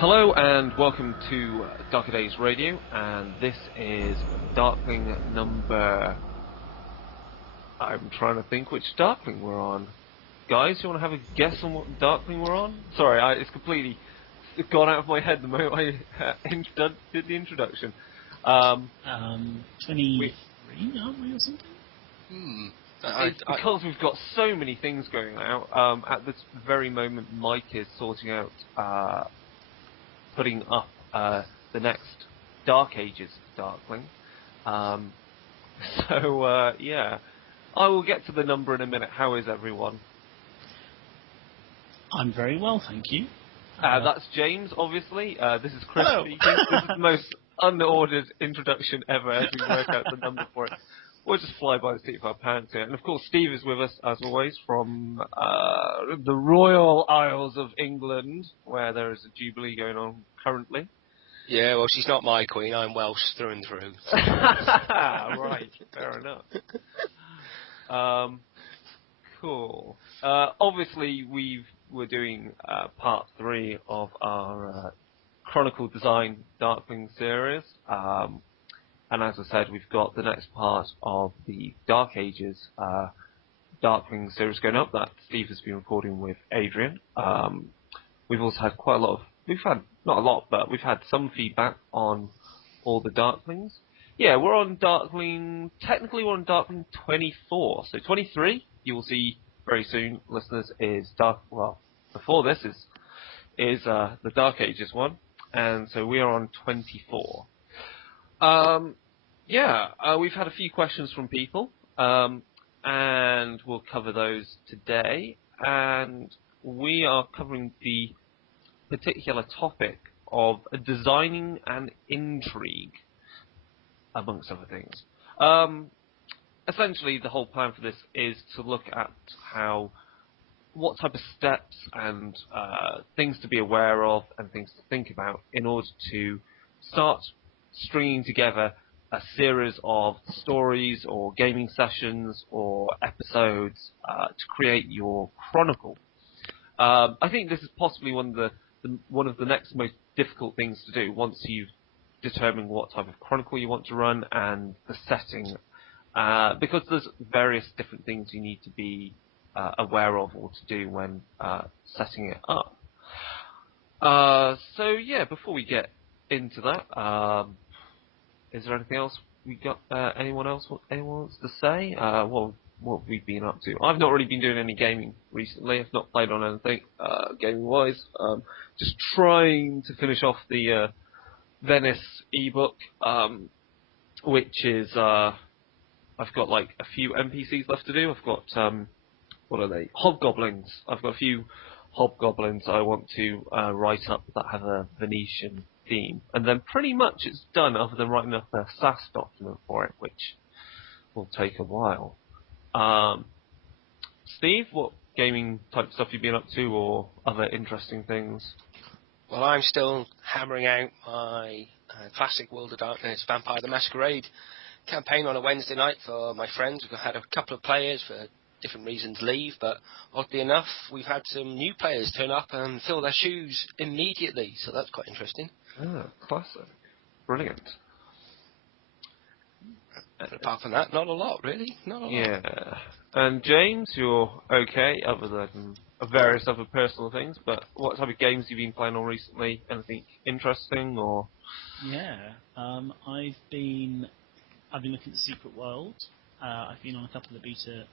Hello and welcome to Darker Days Radio, and this is Darkling number... I'm trying to think which Darkling we're on. Guys, you want to have a guess on what Darkling we're on? Sorry, it's completely gone out of my head the moment I did the introduction. 23, aren't we, or something? It's because we've got so many things going out. At this very moment, Mike is sorting out... putting up the next Dark Ages Darkling. Yeah. I will get to the number in a minute. How is everyone? I'm very well, thank you. That's James, obviously. This is Chris Hello. speaking. This is the most unordered introduction ever as we work out the number for it. We'll just fly by the seat of our pants here. And of course, Steve is with us, as always, from the Royal Isles of England, where there is a Jubilee going on currently. Yeah, well, she's not my queen. I'm Welsh through and through. Right, fair enough. Cool. Obviously, we're doing part 3 of our Chronicle Design Darkling series. And as I said, we've got the next part of the Dark Ages Darkling series going up that Steve has been recording with Adrian. We've also had quite a lot of... We've had, not a lot, but we've had some feedback on all the Darklings. Yeah, we're on Darkling... Technically, we're on Darkling 24. So 23, you will see very soon, listeners, is Dark... Well, before this is the Dark Ages one. And so we are on 24. We've had a few questions from people, and we'll cover those today. And we are covering the particular topic of designing an intrigue, amongst other things. Essentially, the whole plan for this is to look at what type of steps and things to be aware of and things to think about in order to start stringing together a series of stories or gaming sessions or episodes to create your Chronicle. I think this is possibly one of the next most difficult things to do once you've determined what type of Chronicle you want to run and the setting, because there's various different things you need to be aware of or to do when setting it up. Before we get into that, is there anything else we got? Anyone wants to say? What have we been up to? I've not really been doing any gaming recently. I've not played on anything gaming-wise. Just trying to finish off the Venice ebook, which is I've got like a few NPCs left to do. I've got what are they? Hobgoblins. I've got a few hobgoblins I want to write up that have a Venetian theme, and then pretty much it's done other than writing up a SAS document for it, which will take a while. Steve, what gaming type stuff you've been up to or other interesting things? Well, I'm still hammering out my classic World of Darkness Vampire the Masquerade campaign on a Wednesday night for my friends. We've had a couple of players for different reasons leave, but oddly enough, we've had some new players turn up and fill their shoes immediately, so that's quite interesting. Ah, classic. Brilliant. But apart from that, not a lot, really. Not a lot. Yeah. And James, you're okay, other than various other personal things, but what type of games have you been playing on recently? Anything interesting, or...? Yeah, I've been looking at Secret World. I've been on a couple of the beta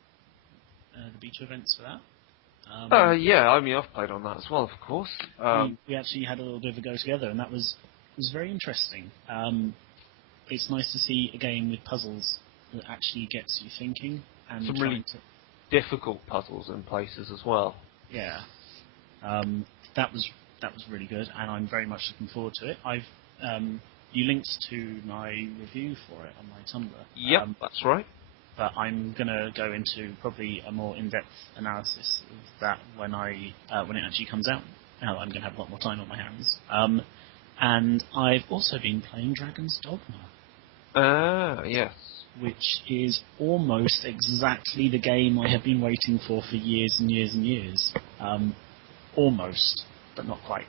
events for that. I've played on that as well, of course. We actually had a little bit of a go together, and that was very interesting. It's nice to see a game with puzzles that actually gets you thinking and some really difficult puzzles in places as well. Yeah, that was really good, and I'm very much looking forward to it. You linked to my review for it on my Tumblr. Yep, that's right. But I'm going to go into probably a more in-depth analysis of that when it actually comes out. Now that I'm going to have a lot more time on my hands. And I've also been playing Dragon's Dogma. Yes. Which is almost exactly the game I have been waiting for years and years and years. Almost, but not quite.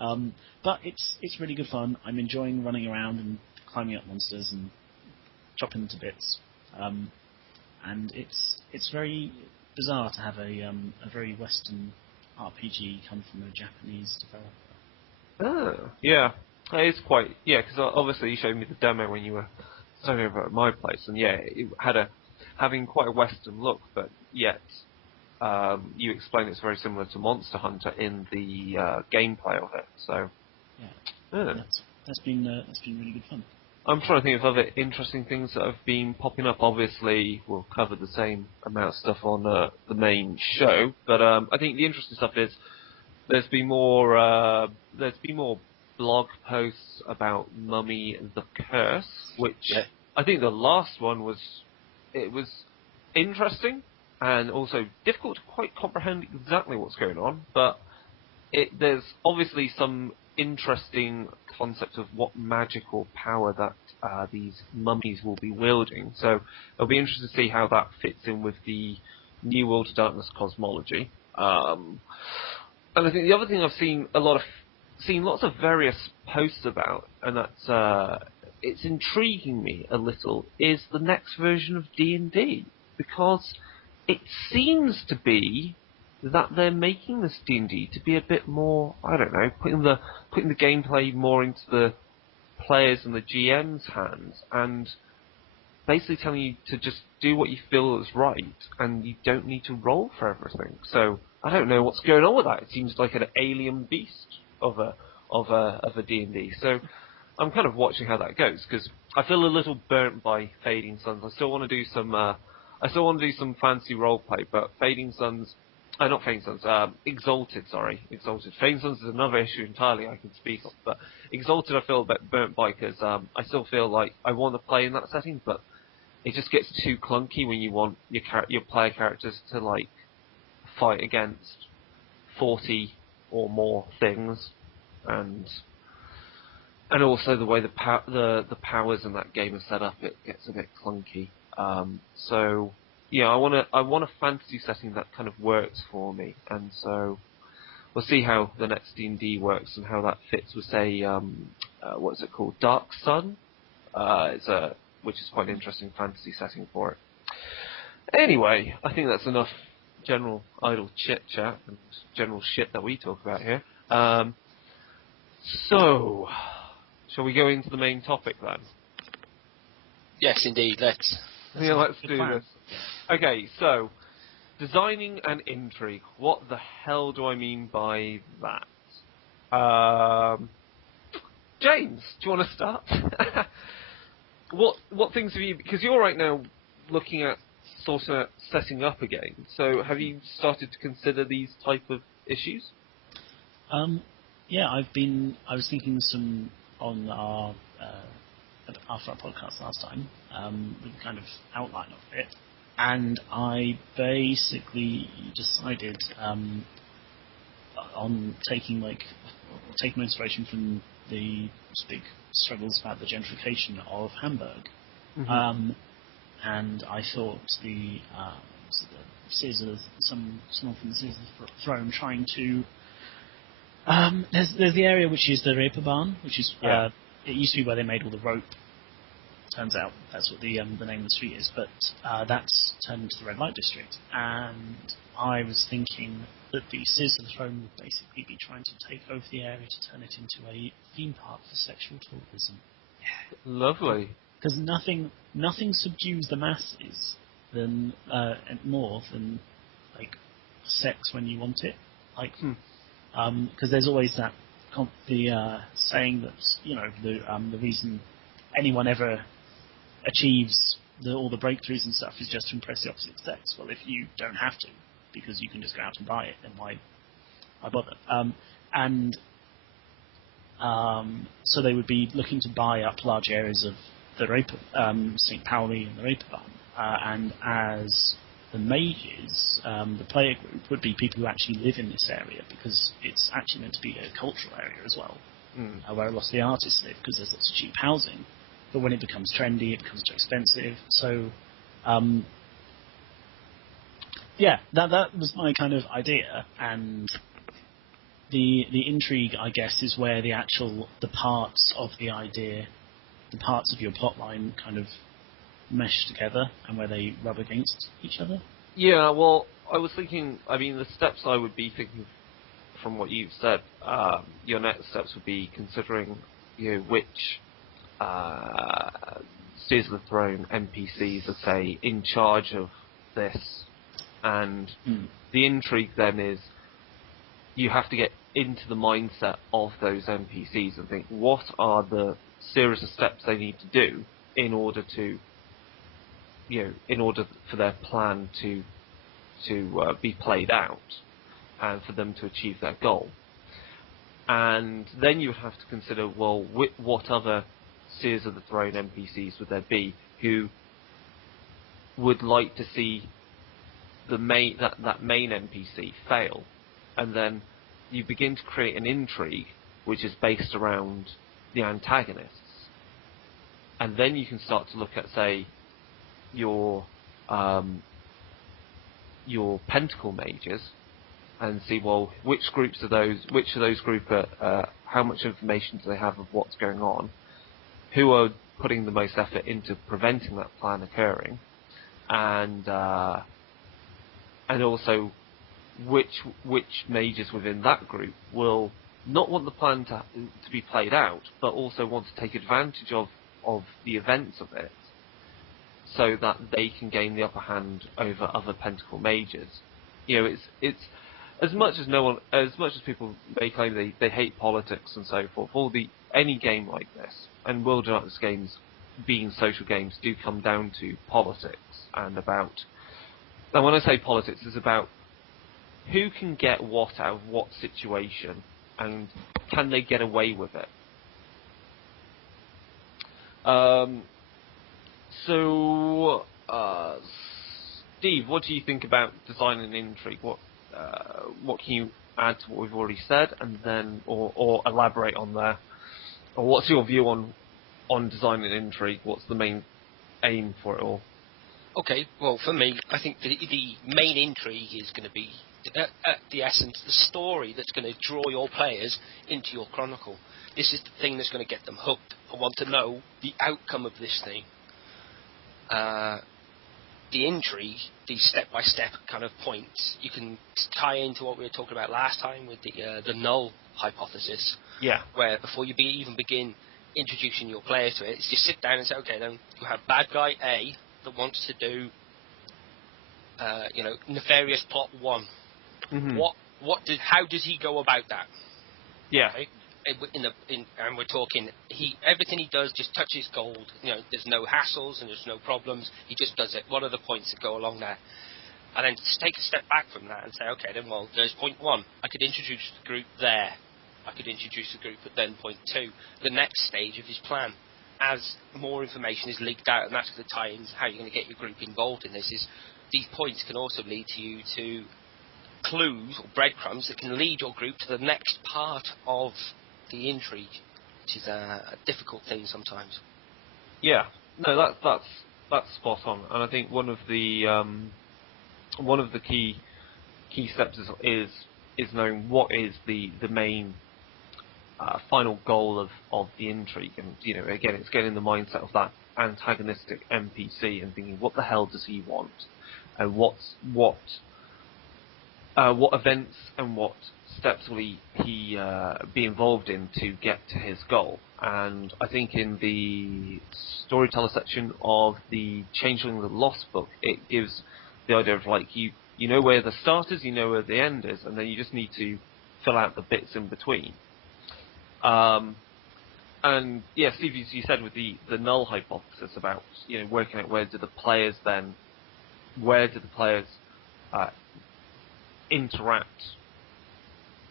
But it's really good fun. I'm enjoying running around and climbing up monsters and chopping them to bits. And it's very bizarre to have a very Western RPG come from a Japanese developer. Oh, yeah. It's quite, yeah, because obviously you showed me the demo when you were staying over at my place, and yeah, it had having quite a Western look, but yet you explained it's very similar to Monster Hunter in the gameplay of it. So Yeah, that's been really good fun. I'm trying to think of other interesting things that have been popping up. Obviously, we'll cover the same amount of stuff on the main show, but I think the interesting stuff is there's been more blog posts about Mummy the Curse, which I think the last one was interesting and also difficult to quite comprehend exactly what's going on, but there's obviously some interesting concept of what magical power that these mummies will be wielding. So it'll be interesting to see how that fits in with the New World of Darkness cosmology. And I think the other thing I've seen lots of various posts about, and that's it's intriguing me a little, is the next version of D&D, because it seems to be that they're making this D&D to be a bit more, I don't know, putting the gameplay more into the players and the GM's hands, and basically telling you to just do what you feel is right, and you don't need to roll for everything. So I don't know what's going on with that. It seems like an alien beast of a D&D. So I'm kind of watching how that goes, because I feel a little burnt by Fading Suns. I still want to do some fancy roleplay, but Fading Suns. Not Fading Suns, Exalted. Fading Suns is another issue entirely I can speak of, but Exalted I feel a bit burnt by, because I still feel like I want to play in that setting, but it just gets too clunky when you want your player characters to like fight against 40 or more things, and also the way the powers in that game are set up, it gets a bit clunky. So yeah, I want a fantasy setting that kind of works for me, and so we'll see how the next D&D works and how that fits with, say, what is it called, Dark Sun? Which is quite an interesting fantasy setting for it. Anyway, I think that's enough general idle chit-chat and general shit that we talk about here. So, shall we go into the main topic then? Yes, indeed, let's Let's do this. Okay, so, designing an intrigue. What the hell do I mean by that? James, do you want to start? What things have you... Because you're right now looking at sort of setting up a game. So have you started to consider these type of issues? Yeah, I was thinking some on after our podcast last time, with the kind of outline of it, and I basically decided on taking inspiration from the big struggles about the gentrification of Hamburg. Mm-hmm. And I thought the someone from the Sears of the Throne trying to there's the area which is the Reeperbahn, which is it used to be where they made all the rope. Turns out that's what the name of the street is, but that's turned into the red light district. And I was thinking that the Sears of the Throne would basically be trying to take over the area to turn it into a theme park for sexual tourism. Lovely. Because nothing subdues the masses more than like sex when you want it. Like, because there's always that saying that the reason anyone ever achieves all the breakthroughs and stuff is just to impress the opposite sex. Well, if you don't have to, because you can just go out and buy it, then why bother? So they would be looking to buy up large areas of the St. Pauli and the Reeperbahn, and as the mages, the player group would be people who actually live in this area, because it's actually meant to be a cultural area as well, where a lot of the artists live, because there's lots of cheap housing. But when it becomes trendy, it becomes too expensive. So, that was my kind of idea, and the intrigue, I guess, is where the parts of the idea, the parts of your plotline kind of mesh together and where they rub against each other. Yeah, well, I was thinking, I mean, the steps I would be thinking from what you've said, your next steps would be considering, which Seers of the Throne NPCs are, say, in charge of this. And the intrigue then is you have to get into the mindset of those NPCs and think, what are the series of steps they need to do in order to, in order for their plan to be played out and for them to achieve their goal. And then you would have to consider, well, what other Seers of the Throne NPCs would there be who would like to see that main NPC fail, and then you begin to create an intrigue which is based around the antagonists, and then you can start to look at, say, your pentacle mages and see, well, which of those group are, how much information do they have of what's going on, who are putting the most effort into preventing that plan occurring, and also which mages within that group will not want the plan to be played out, but also want to take advantage of the events of it, so that they can gain the upper hand over other pentacle mages. It's as much as people may claim they hate politics and so forth. Any game like this, and World of Darkness games, being social games, do come down to politics and about. And when I say politics, it's about who can get what out of what situation, and can they get away with it. So, Steve, what do you think about design and intrigue? What can you add to what we've already said, and then or elaborate on there? Or what's your view on design and intrigue? What's the main aim for it all? Okay, well, for me, I think the main intrigue is going to be, at the essence, the story that's going to draw your players into your Chronicle. This is the thing that's going to get them hooked. I want to know the outcome of this thing. The intrigue, these step-by-step kind of points, you can tie into what we were talking about last time with the null hypothesis. Yeah. Where before you even begin introducing your player to it, it's just sit down and say, okay, then you have bad guy A that wants to do, nefarious plot 1. Mm-hmm. How does he go about that? Yeah. Okay? And we're talking, everything he does just touches gold. There's no hassles and there's no problems. He just does it. What are the points that go along there? And then just take a step back from that and say, okay, then, well, there's point 1. I could introduce the group there. I could introduce the group at then point 2. The next stage of his plan. As more information is leaked out, and that's the tie-ins, how you're going to get your group involved in this, is these points can also lead you to clues or breadcrumbs that can lead your group to the next part of the intrigue, which is a difficult thing sometimes. Yeah, no, that's spot on, and I think one of the key steps is knowing what is the main final goal of the intrigue, and again, it's getting the mindset of that antagonistic NPC and thinking, what the hell does he want, and what events and what steps will he be involved in to get to his goal. And I think in the storyteller section of the Changeling the Lost book, it gives the idea of, like, you know where the start is, you know where the end is, and then you just need to fill out the bits in between. And yeah, Steve, you said with the null hypothesis about working out where do the players interact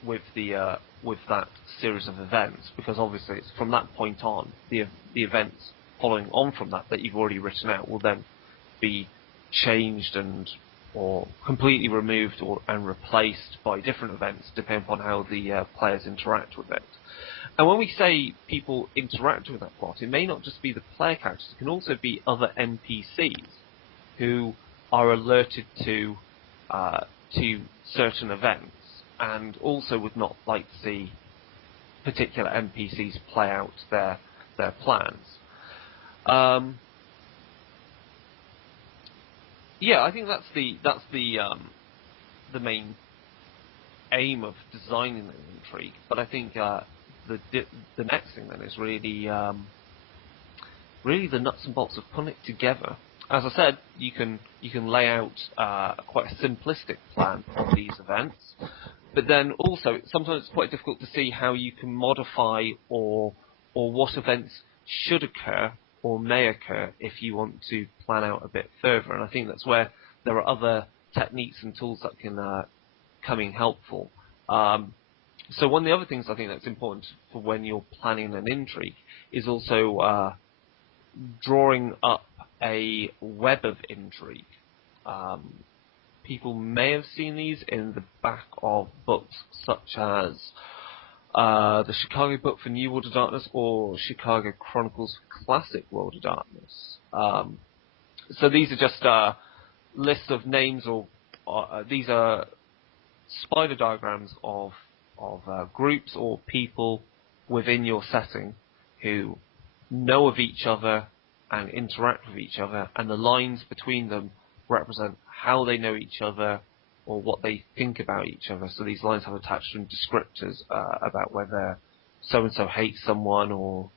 with that series of events, because obviously it's from that point on, the events following on from that you've already written out will then be changed or completely removed and replaced by different events depending upon how the players interact with it. And when we say people interact with that plot, it may not just be the player characters, it can also be other NPCs who are alerted to certain events. and also would not like to see particular NPCs play out their plans. Yeah, I think that's the main aim of designing an intrigue. But I think the next thing then is really the nuts and bolts of putting it together. As I said, you can lay out quite a simplistic plan for these events, but then also sometimes it's quite difficult to see how you can modify or what events should occur or may occur if you want to plan out a bit further. And I think that's where there are other techniques and tools that can come in helpful. So one of the other things I think that's important for when you're planning an intrigue is also drawing up a web of intrigue. People may have seen these in the back of books such as the Chicago book for New World of Darkness or Chicago Chronicles for Classic World of Darkness. So these are just lists of names or these are spider diagrams of groups or people within your setting who know of each other and interact with each other, and the lines between them represent how they know each other or what they think about each other. So these lines have attached them descriptors about whether so-and-so hates someone or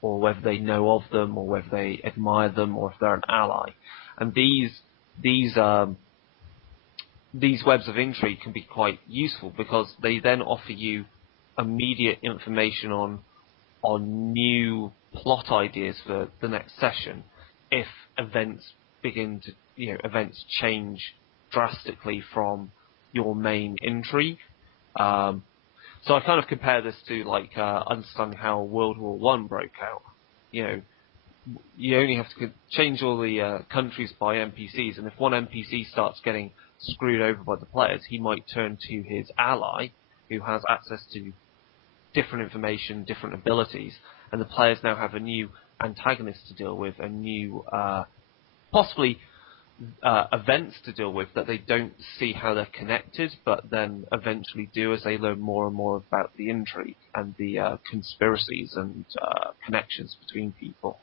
whether they know of them or whether they admire them or if they're an ally. And these webs of intrigue can be quite useful because they then offer you immediate information on new plot ideas for the next session if events events change drastically from your main intrigue. So I kind of compare this to understanding how World War One broke out. You only have to change all the countries by NPCs, and if one NPC starts getting screwed over by the players, he might turn to his ally, who has access to different information, different abilities, and the players now have a new antagonist to deal with, a new, possibly events to deal with that they don't see how they're connected, but then eventually do as they learn more and more about the intrigue and the conspiracies and connections between people.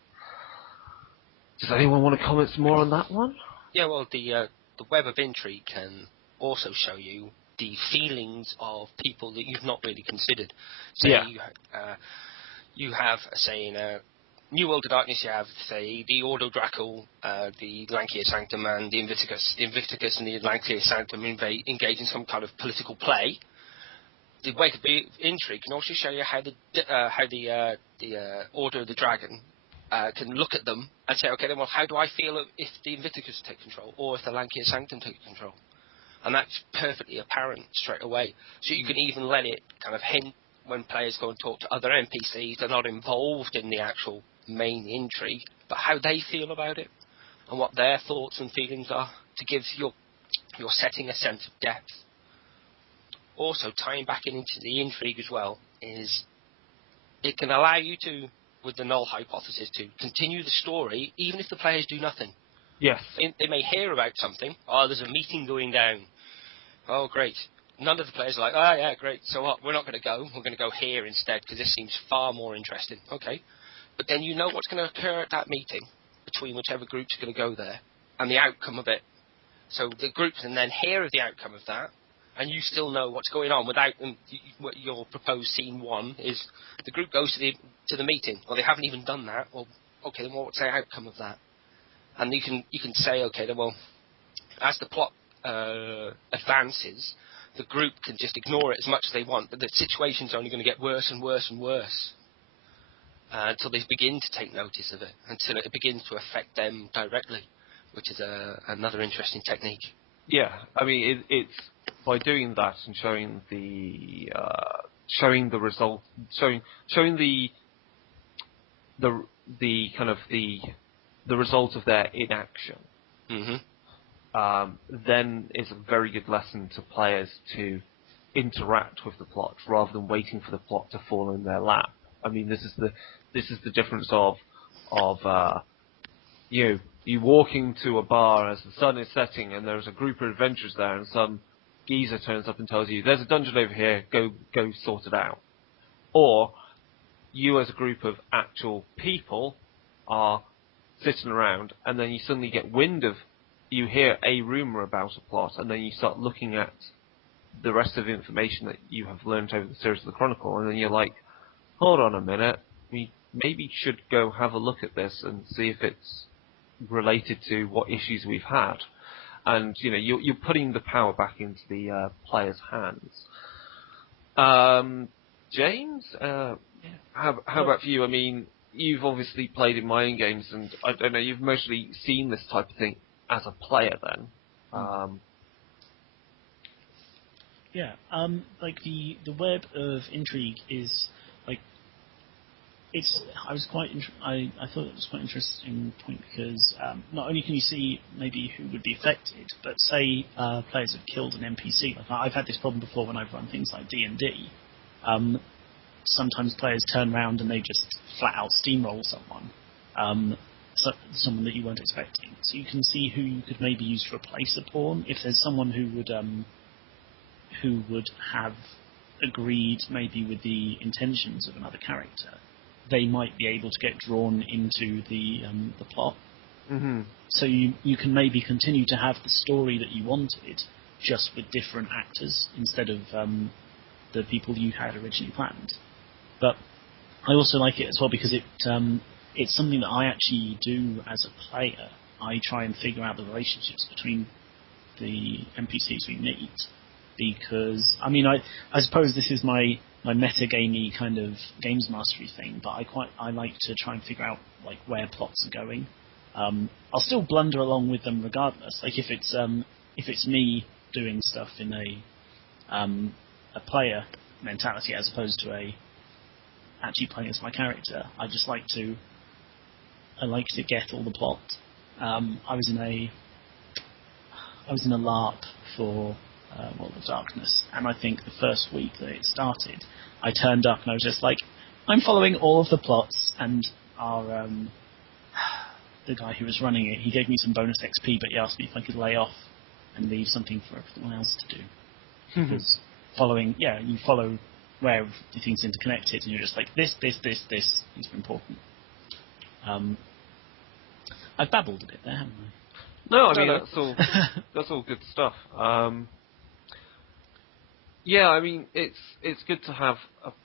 Does anyone want to comment some more on that one? Yeah, well, the web of intrigue can also show you the feelings of people that you've not really considered. So you have, say, in a New World of Darkness, you have, say, the Ordo Dracal, the Lancia Sanctum, and the Invictus. The Invictus and the Lancia Sanctum engage in some kind of political play. The web of intrigue can also show you how the Order of the Dragon can look at them and say, okay, then, well, how do I feel if the Invictus take control, or if the Lancia Sanctum take control? And that's perfectly apparent straight away. So you can even let it kind of hint when players go and talk to other NPCs. They're not involved in the actual main intrigue, but how they feel about it and what their thoughts and feelings are, to give your setting a sense of depth. Also, tying back into the intrigue as well, is it can allow you to, with the null hypothesis, to continue the story even if the players do nothing. Yes. They may hear about something. Oh, there's a meeting going down. Oh, great. None of the players are like, oh, yeah, great. So what? We're not going to go. We're going to go here instead because this seems far more interesting. Okay. But then you know what's going to occur at that meeting between whichever group's going to go there and the outcome of it. So the group can then hear of the outcome of that, and you still know what's going on without them. Your proposed scene one is the group goes to the meeting. Well, they haven't even done that. Well, okay, then what's the outcome of that? And you can say, okay, then, well, as the plot advances, the group can just ignore it as much as they want, but the situation's only going to get worse and worse and worse until they begin to take notice of it, until it begins to affect them directly, which is another interesting technique. Yeah, I mean, it's by doing that and showing the result, showing the kind of the result of their inaction. Mm-hmm. Then is a very good lesson to players to interact with the plot rather than waiting for the plot to fall in their lap. I mean, this is the difference of you walking to a bar as the sun is setting and there's a group of adventurers there and some geezer turns up and tells you, there's a dungeon over here, go sort it out. Or you as a group of actual people are sitting around, and then you suddenly get wind of, you hear a rumour about a plot, and then you start looking at the rest of the information that you have learned over the series of the Chronicle, and then you're like, hold on a minute, we maybe should go have a look at this and see if it's related to what issues we've had. And, you're putting the power back into the player's hands. James, how about for you? I mean, you've obviously played in my own games, and I don't know, you've mostly seen this type of thing as a player then. Like the web of intrigue is like I thought it was quite interesting point because not only can you see maybe who would be affected, but say players have killed an NPC. Like I've had this problem before when I've run things like D&D. Sometimes players turn around and they just flat out steamroll someone, someone that you weren't expecting. So you can see who you could maybe use to replace a pawn. If there's someone who would have agreed maybe with the intentions of another character, they might be able to get drawn into the plot. Mm-hmm. So you can maybe continue to have the story that you wanted, just with different actors instead of the people you had originally planned. But I also like it as well because it's something that I actually do as a player. I try and figure out the relationships between the NPCs we meet, because I mean I suppose this is my metagamey kind of games mastery thing, but I like to try and figure out like where plots are going. I'll still blunder along with them regardless. Like if it's me doing stuff in a player mentality as opposed to actually playing as my character, I like to get all the plot. I was in a LARP for World of Darkness, and I think the first week that it started, I turned up and I was just like, I'm following all of the plots, and our the guy who was running it, he gave me some bonus XP, but he asked me if I could lay off and leave something for everyone else to do. Because you follow where the things interconnected, and you're just like, this is important. I've babbled a bit there, haven't I? No, I mean, that's all good stuff. Yeah, I mean, it's good to have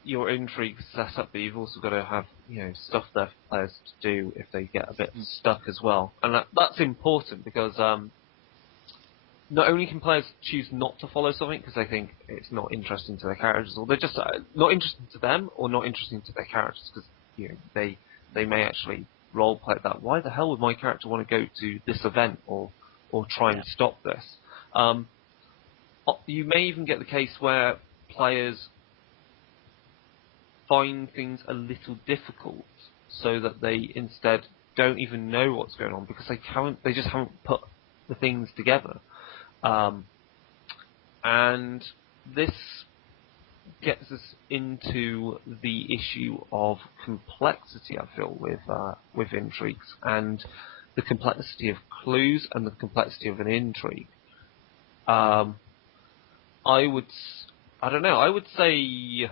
your intrigue set up, but you've also got to have stuff there for players to do if they get a bit stuck as well, and that's important because not only can players choose not to follow something because they think it's not interesting to their characters, or they're just not interesting to them, or not interesting to their characters because they may actually roleplay that. Why the hell would my character want to go to this event or try and stop this? You may even get the case where players find things a little difficult, so that they instead don't even know what's going on because they just haven't put the things together. And this gets us into the issue of complexity, I feel, with intrigues, and the complexity of clues and the complexity of an intrigue. I would say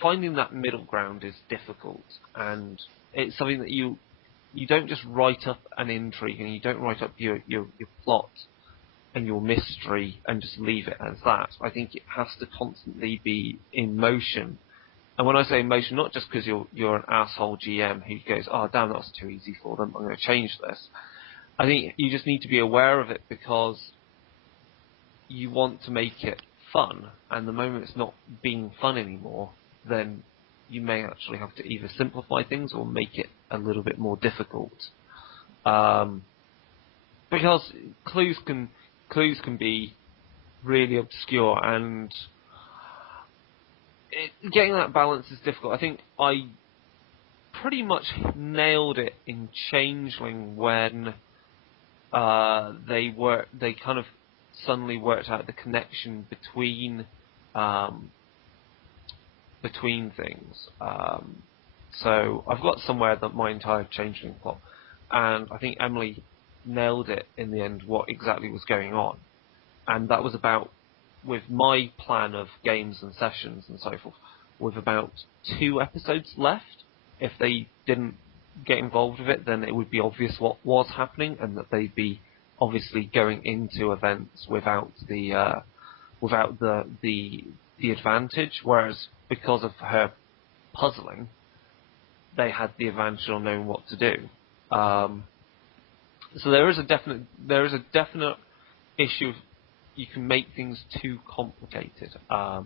finding that middle ground is difficult, and it's something that you don't just write up an intrigue, and you don't write up your plot and your mystery and just leave it as that. I think it has to constantly be in motion. And when I say in motion, not just because you're an asshole GM who goes, oh damn, that was too easy for them, I'm going to change this. I think you just need to be aware of it because you want to make it fun, and the moment it's not being fun anymore, then you may actually have to either simplify things or make it a little bit more difficult. Because clues can be really obscure, and getting that balance is difficult. I think I pretty much nailed it in Changeling when they kind of suddenly worked out the connection between things. So I've got somewhere that my entire Changeling plot, and I think Emily nailed it in the end what exactly was going on. and that was about, with my plan of games and sessions and so forth, with about 2 episodes left. If they didn't get involved with it, then it would be obvious what was happening, and that they'd be obviously going into events without the advantage. Whereas because of her puzzling, they had the advantage on knowing what to do. So there is a definite issue of you can make things too complicated. I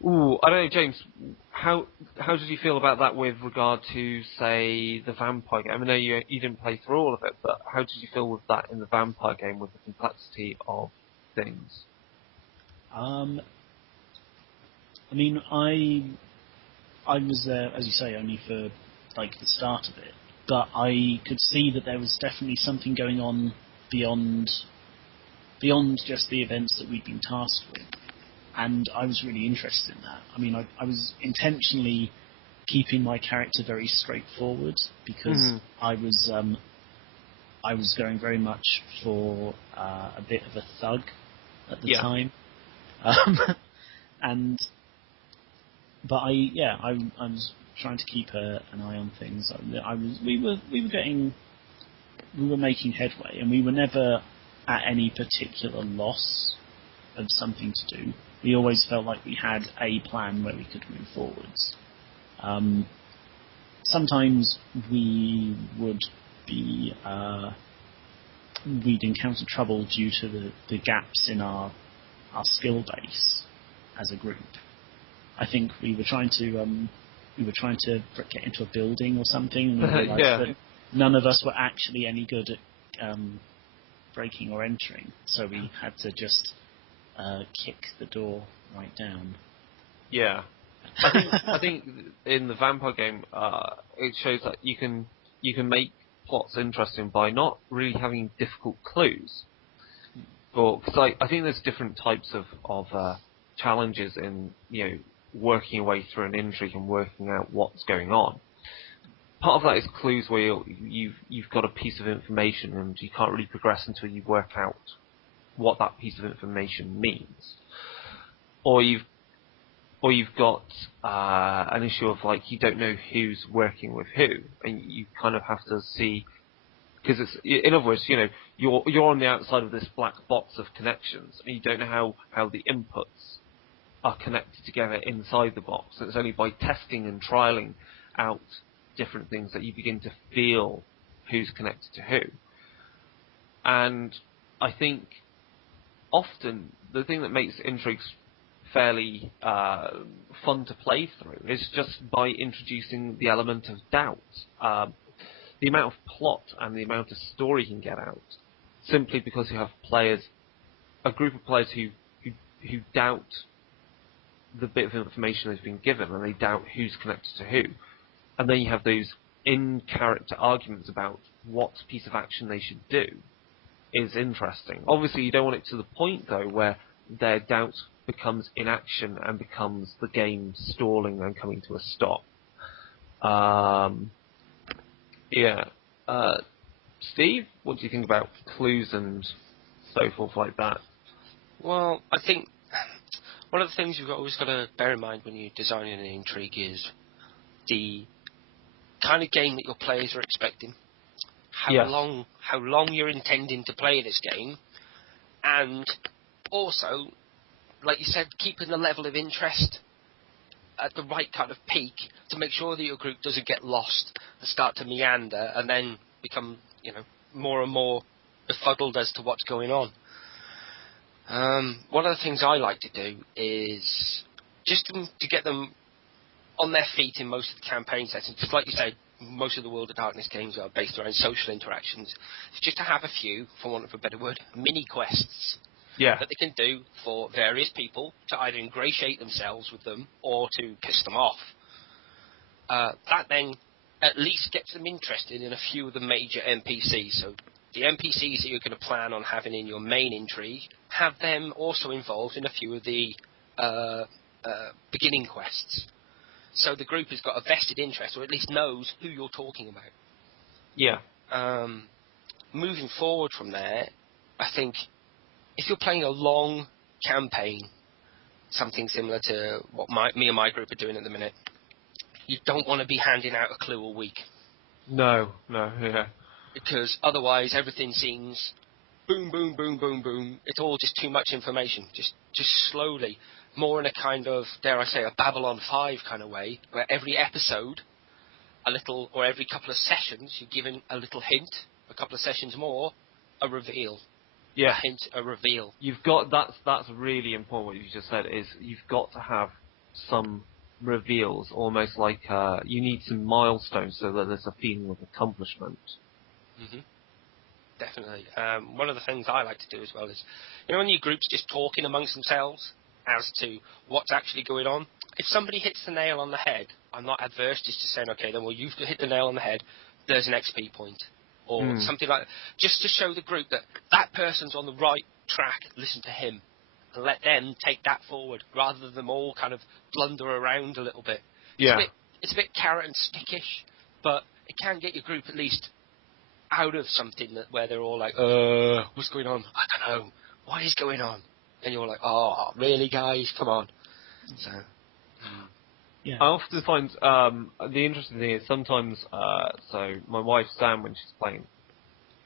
don't know, James. How did you feel about that with regard to, say, the vampire game? I know you didn't play through all of it, but how did you feel with that in the vampire game, with the complexity of things? I mean, I was there, as you say, only for like the start of it, but I could see that there was definitely something going on beyond just the events that we'd been tasked with, and I was really interested in that. I mean, I was intentionally keeping my character very straightforward because I was going very much for a bit of a thug at the time, but I was trying to keep an eye on things. We were making headway, and we were never at any particular loss of something to do. We always felt like we had a plan where we could move forwards. Sometimes we would be we'd encounter trouble due to the gaps in our skill base as a group. I think we were trying to get into a building or something, and we realised that none of us were actually any good at breaking or entering, so we had to just kick the door right down. Yeah, I think in the vampire game, it shows that you can make plots interesting by not really having difficult clues. Because I think there's different types of challenges in working your way through an intrigue and working out what's going on. Part of that is clues where you've got a piece of information and you can't really progress until you work out what that piece of information means. Or you've got an issue of you don't know who's working with who, and you kind of have to see, because it's, in other words, you're on the outside of this black box of connections, and you don't know how the inputs are connected together inside the box. And it's only by testing and trialing out different things that you begin to feel who's connected to who. And I think often the thing that makes intrigues fairly fun to play through is just by introducing the element of doubt. The amount of plot and the amount of story you can get out, simply because you have a group of players who doubt the bit of information they've been given, and they doubt who's connected to who. And then you have those in-character arguments about what piece of action they should do is interesting. Obviously, you don't want it to the point, though, where their doubt becomes inaction and becomes the game stalling and coming to a stop. Steve, what do you think about clues and so forth like that? Well, I think one of the things you've always got to bear in mind when you're designing an intrigue is the kind of game that your players are expecting, how long you're intending to play this game, and also, like you said, keeping the level of interest at the right kind of peak to make sure that your group doesn't get lost and start to meander and then become, more and more befuddled as to what's going on. One of the things I like to do is just to get them on their feet in most of the campaign settings, because like you said, most of the World of Darkness games are based around social interactions. It's just to have a few, for want of a better word, mini quests that they can do for various people to either ingratiate themselves with them or to piss them off. That then at least gets them interested in a few of the major NPCs. So the NPCs that you're going to plan on having in your main intrigue, have them also involved in a few of the beginning quests. So the group has got a vested interest, or at least knows who you're talking about. Yeah. Moving forward from there, I think if you're playing a long campaign, something similar to what me and my group are doing at the minute, you don't want to be handing out a clue a week. No, yeah. Because otherwise everything seems boom, boom, boom, boom, boom. It's all just too much information. Just slowly. More in a kind of, dare I say, a Babylon 5 kind of way, where every episode, a little, or every couple of sessions, you're given a little hint, a couple of sessions more, a reveal. Yeah. A hint, a reveal. You've got, that's really important what you just said, is you've got to have some reveals, almost like you need some milestones so that there's a feeling of accomplishment. Mm-hmm. Definitely. One of the things I like to do as well is, when your group's just talking amongst themselves as to what's actually going on, if somebody hits the nail on the head, I'm not adverse just to saying, okay, then well, you've hit the nail on the head, there's an XP point. Or something like that. Just to show the group that that person's on the right track, listen to him. And let them take that forward, rather than them all kind of blunder around a little bit. Yeah. It's a bit carrot and stickish, but it can get your group at least out of something where they're all like, what's going on? I don't know. What is going on? And you're like, oh, really, guys? Come on. So, Yeah. I often find the interesting thing is sometimes, so my wife Sam, when she's playing,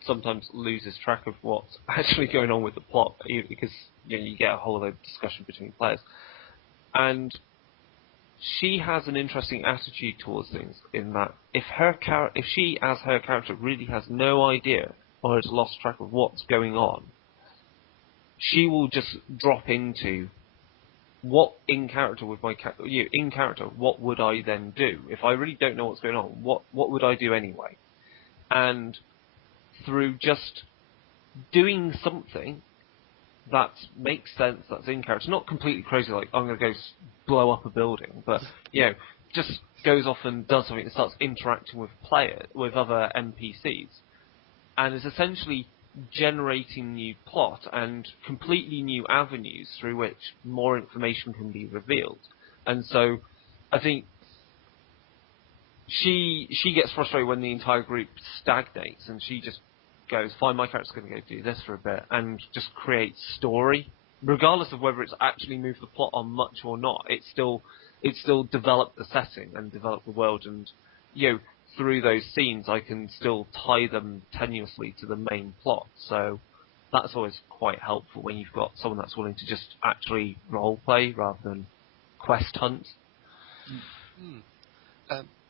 sometimes loses track of what's actually going on with the plot, because you get a whole load of discussion between players. And she has an interesting attitude towards things in that if she, as her character, really has no idea or has lost track of what's going on, she will just drop into what in character would my in character, what would I then do if I really don't know what's going on? What would I do anyway? And through just doing something that makes sense, that's in character, not completely crazy like I'm going to go blow up a building, but just goes off and does something and starts interacting with other NPCs, and is essentially generating new plot and completely new avenues through which more information can be revealed. And so I think she gets frustrated when the entire group stagnates, and she just goes, fine, my character's going to go do this for a bit, and just creates story, regardless of whether it's actually moved the plot on much or not. It's still developed the setting and developed the world, and through those scenes I can still tie them tenuously to the main plot. So that's always quite helpful when you've got someone that's willing to just actually role play rather than quest hunt.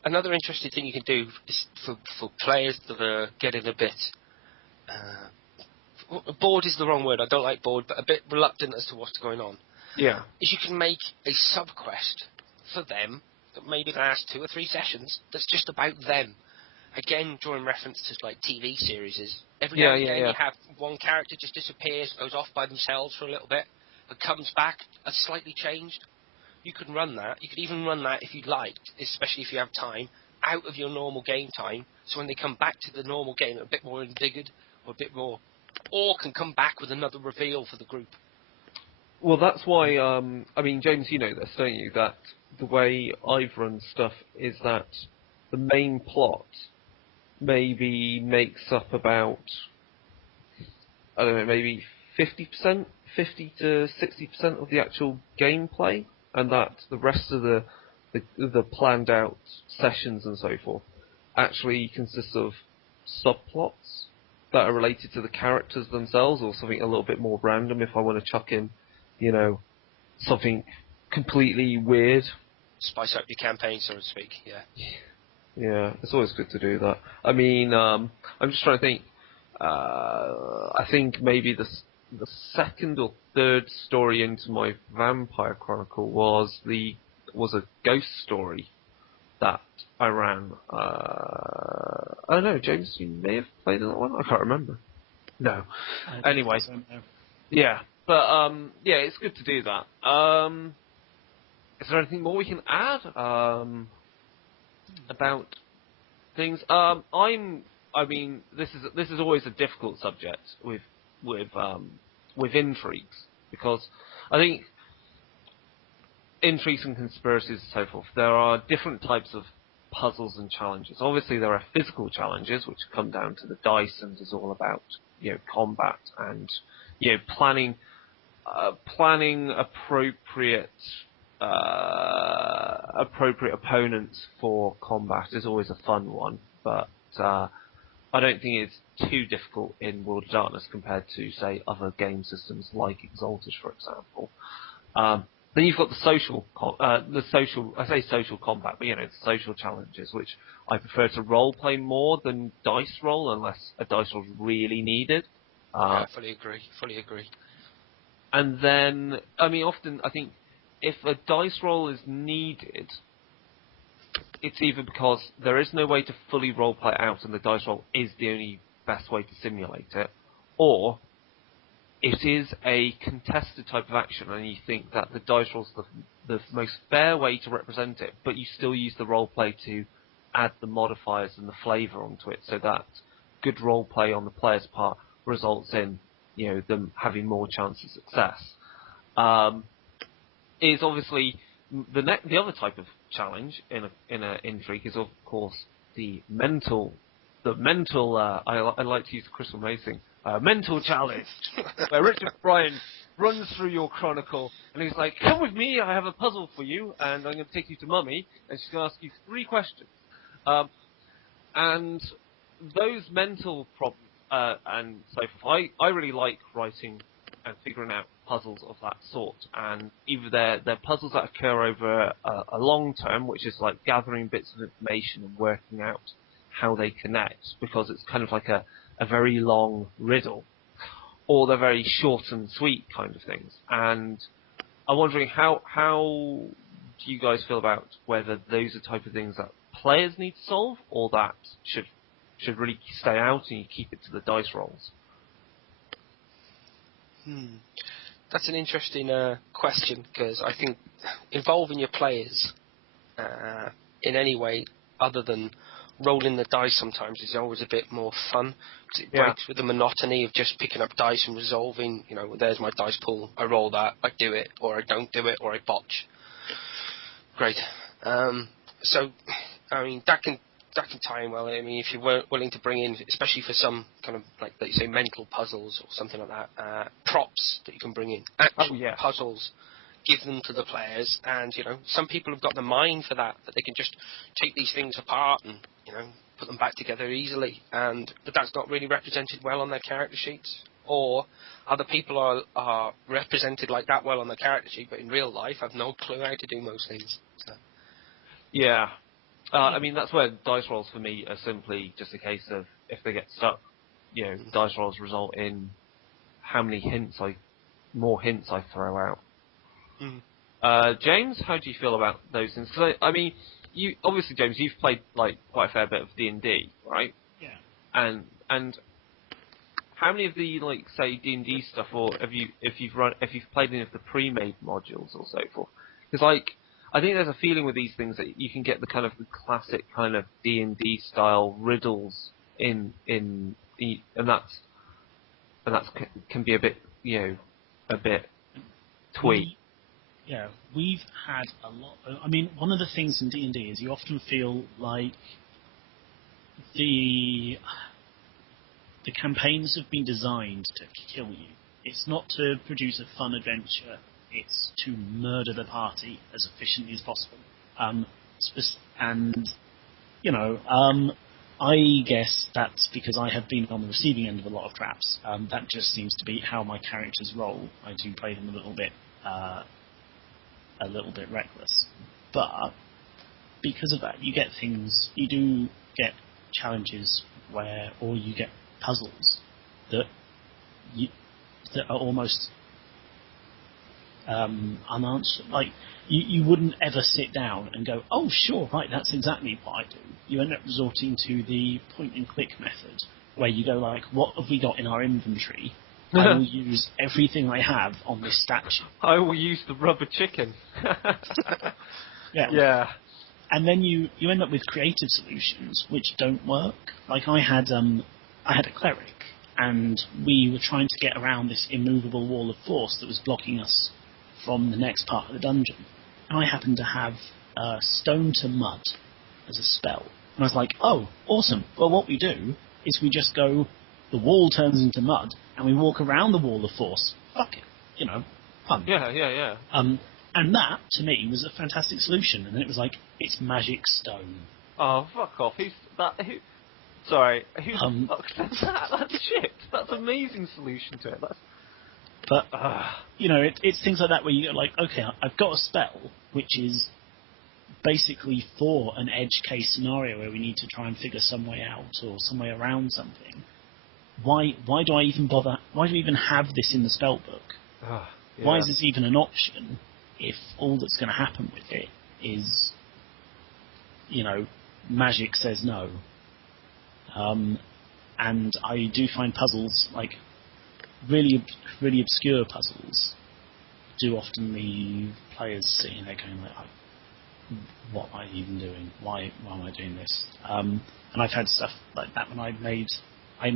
Another interesting thing you can do is for players that are getting a bit bored is the wrong word, I don't like bored, but a bit reluctant as to what's going on. Yeah. Is you can make a sub-quest for them that maybe lasts 2 or 3 sessions that's just about them. Again, drawing reference to like TV series. Every now and again you have one character just disappears, goes off by themselves for a little bit, and comes back slightly changed. You can run that. You could even run that if you'd liked, especially if you have time, out of your normal game time, so when they come back to the normal game, they're a bit more embiggered, or a bit more, or can come back with another reveal for the group. Well, that's why, James, you know this, don't you, that the way I've run stuff is that the main plot maybe makes up about, I don't know, maybe 50%, 50 to 60% of the actual gameplay, and that the rest of the planned out sessions and so forth actually consists of subplots that are related to the characters themselves, or something a little bit more random if I want to chuck in, something completely weird. Spice up your campaign, so to speak, yeah. Yeah, it's always good to do that. I mean, I'm just trying to think. I think maybe the second or third story into my Vampire Chronicle was a ghost story that I ran. I don't know, James, you may have played in that one? I can't remember. No. Anyway. Yeah. But, it's good to do that. Is there anything more we can add about things? This is always a difficult subject with intrigues, because I think intrigues and conspiracies and so forth, there are different types of puzzles and challenges. Obviously, there are physical challenges, which come down to the dice and is all about combat and planning appropriate opponents for combat is always a fun one, but I don't think it's too difficult in World of Darkness compared to, say, other game systems like Exalted, for example. Then you've got the social, I say social combat, but the social challenges, which I prefer to role play more than dice roll, unless a dice roll is really needed. Yeah, fully agree. And then, often I think if a dice roll is needed, it's either because there is no way to fully roleplay it out and the dice roll is the only best way to simulate it, or it is a contested type of action and you think that the dice roll's the most fair way to represent it, but you still use the roleplay to add the modifiers and the flavour onto it, so that good roleplay on the player's part results in them having more chance of success. Is obviously the other type of challenge in a intrigue is of course the mental. I like to use the Crystal Maze thing. Mental challenge, where Richard Bryan runs through your Chronicle and he's like, "Come with me, I have a puzzle for you, and I'm going to take you to Mummy, and she's going to ask you 3 questions." And those mental problems and so forth, I really like writing and figuring out puzzles of that sort, and either they're puzzles that occur over a long term, which is like gathering bits of information and working out how they connect, because it's kind of like a very long riddle, or they're very short and sweet kind of things. And I'm wondering how do you guys feel about whether those are the type of things that players need to solve, or that should really stay out and you keep it to the dice rolls? That's an interesting question, because I think involving your players in any way other than rolling the dice sometimes is always a bit more fun, because it breaks with the monotony of just picking up dice and resolving. There's my dice pool, I roll that, I do it, or I don't do it, or I botch. Great. So, that can tie in well. If you're willing to bring in, especially for some kind of, like you say, mental puzzles or something like that, props that you can bring in, actual puzzles, give them to the players, and some people have got the mind for that they can just take these things apart and put them back together easily, but that's not really represented well on their character sheets. Or other people are represented like that well on their character sheet, but in real life have no clue how to do most things. So. Yeah. That's where dice rolls for me are simply just a case of, if they get stuck, dice rolls result in how many more hints I throw out. James, how do you feel about those things? Because you obviously, James, you've played quite a fair bit of D&D, right? Yeah. And how many of the say D&D stuff, or if you've played any of the pre-made modules or so forth? Because I think there's a feeling with these things that you can get the kind of the classic kind of D&D style riddles and that's can be a bit twee. We've had a lot. One of the things in D&D is you often feel like the campaigns have been designed to kill you. It's not to produce a fun adventure. It's to murder the party as efficiently as possible. I guess that's because I have been on the receiving end of a lot of traps. That just seems to be how my characters roll. I do play them a little bit reckless. But because of that, you do get challenges or you get puzzles that are almost unanswered. You wouldn't ever sit down and go, "Oh, sure, right, that's exactly what I do." You end up resorting to the point-and-click method, where you go "What have we got in our inventory? I will use everything I have on this statue. I will use the rubber chicken." Yeah. And then you end up with creative solutions which don't work. I had a cleric, and we were trying to get around this immovable wall of force that was blocking us from the next part of the dungeon. And I happened to have Stone to Mud as a spell. And I was like, "Oh, awesome. Well, what we do is we just go, the wall turns into mud, and we walk around the wall of force. Fuck it, fun. Yeah. And that, to me, was a fantastic solution. And then it was like, it's magic stone. Oh, fuck off. Who's that? Sorry, who the fuck said that? That's shit. That's an amazing solution to it. But, it's things like that where you're like, okay, I've got a spell which is basically for an edge case scenario where we need to try and figure some way out or some way around something. Why do I even bother? Why do we even have this in the spell book? Yeah. Why is this even an option if all that's going to happen with it is, magic says no? And I do find puzzles, like really, really obscure puzzles, do often leave players sitting there going like, what am I even doing? Why am I doing this? And I've had stuff like that when I made a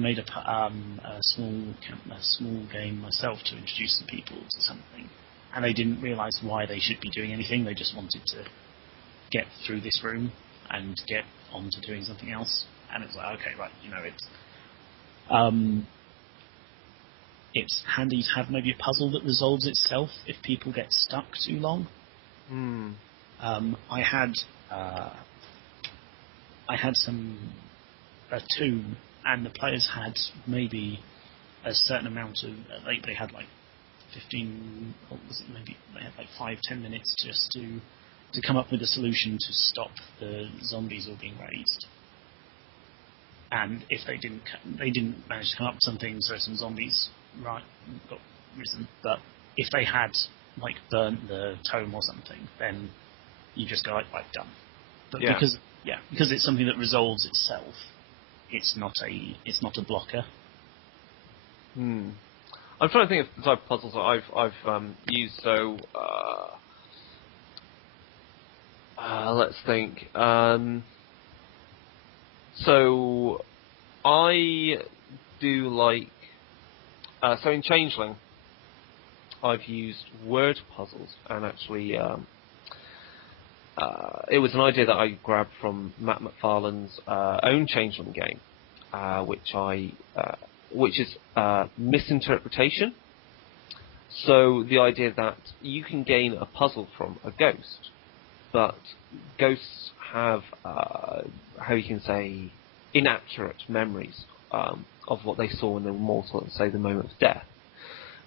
small game myself to introduce the people to something, and they didn't realise why they should be doing anything. They just wanted to get through this room and get on to doing something else. And it's like, okay, right, it's handy to have maybe a puzzle that resolves itself if people get stuck too long. I had a tomb, and the players had maybe a certain amount of. They had like 15, or was it maybe they had like 5-10 minutes just to come up with a solution to stop the zombies all being raised. And if they didn't manage to come up with something, so some zombies got risen. But if they had like burnt the tome or something, then you just go like done. But because it's something that resolves itself, it's not a blocker. I'm trying to think of the type of puzzles that I've used. So let's think. So I do like so in Changeling, I've used word puzzles, and actually it was an idea that I grabbed from Matt McFarlane's own Changeling game, which is misinterpretation. So the idea that you can gain a puzzle from a ghost, but ghosts have, how you can say, inaccurate memories of what they saw when they were mortal, say the moment of death.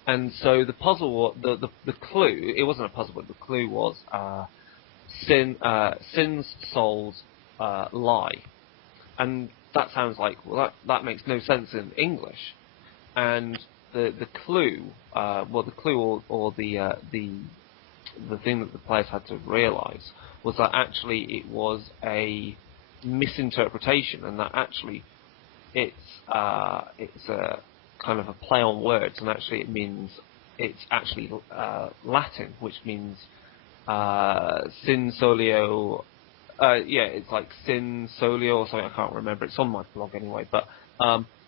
And so the puzzle, the clue, it wasn't a puzzle, but the clue was sin's souls lie. And that sounds like, well, that makes no sense in English. And the clue, the clue or the thing that the players had to realise was that actually it was a misinterpretation, and that actually it's a kind of a play on words, and actually it's actually Latin, which means sin solio. It's like sin solio or something. I can't remember. It's on my blog anyway, but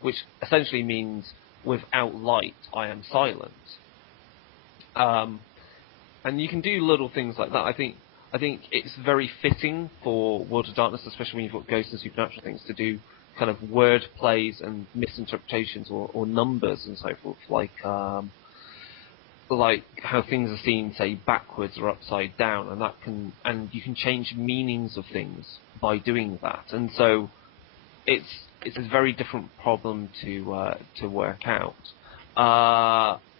which essentially means without light, I am silent. And you can do little things like that. I think it's very fitting for World of Darkness, especially when you've got ghosts and supernatural things, to do kind of word plays and misinterpretations or numbers and so forth, like how things are seen, say, backwards or upside down, and you can change meanings of things by doing that. And so it's a very different problem to work out.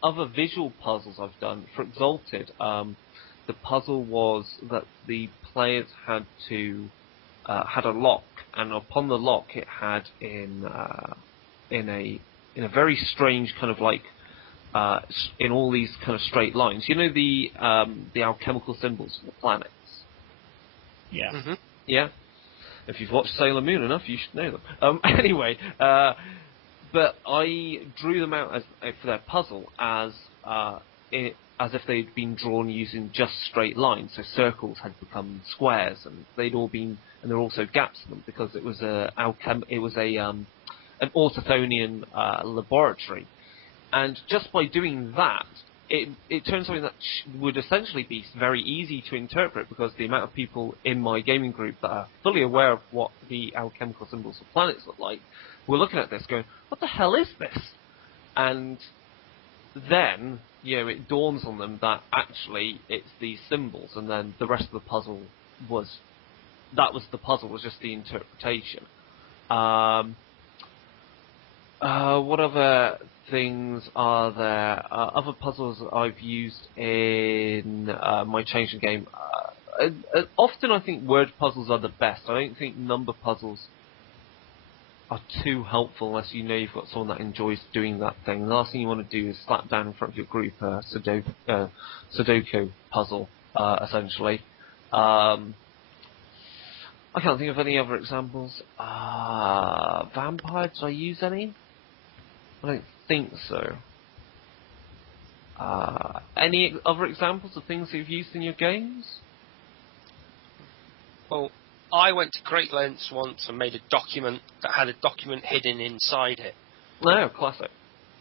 Other visual puzzles I've done for Exalted, the puzzle was that the players had a lock, and upon the lock it had in a very strange kind of like in all these kind of straight lines. You know the alchemical symbols for the planets. Yeah. Mm-hmm. Yeah. If you've watched Sailor Moon enough, you should know them. Anyway, but I drew them out for their puzzle as if they'd been drawn using just straight lines. So circles had become squares, and they'd all been, and there were also gaps in them because it was an Orthothonian laboratory. And just by doing that, it turned something that would essentially be very easy to interpret, because the amount of people in my gaming group that are fully aware of what the alchemical symbols of planets look like were looking at this going, what the hell is this? And then, it dawns on them that actually it's these symbols, and then the rest of the puzzle was just the interpretation. What other things are there? Other puzzles that I've used in my changing game. Often I think word puzzles are the best. I don't think number puzzles are too helpful unless you've got someone that enjoys doing that thing. The last thing you want to do is slap down in front of your group a Sudoku puzzle, essentially. I can't think of any other examples. Vampire, did I use any? I don't think so. Any other examples of things you've used in your games? Well, I went to great lengths once and made a document that had a document hidden inside it. No, classic.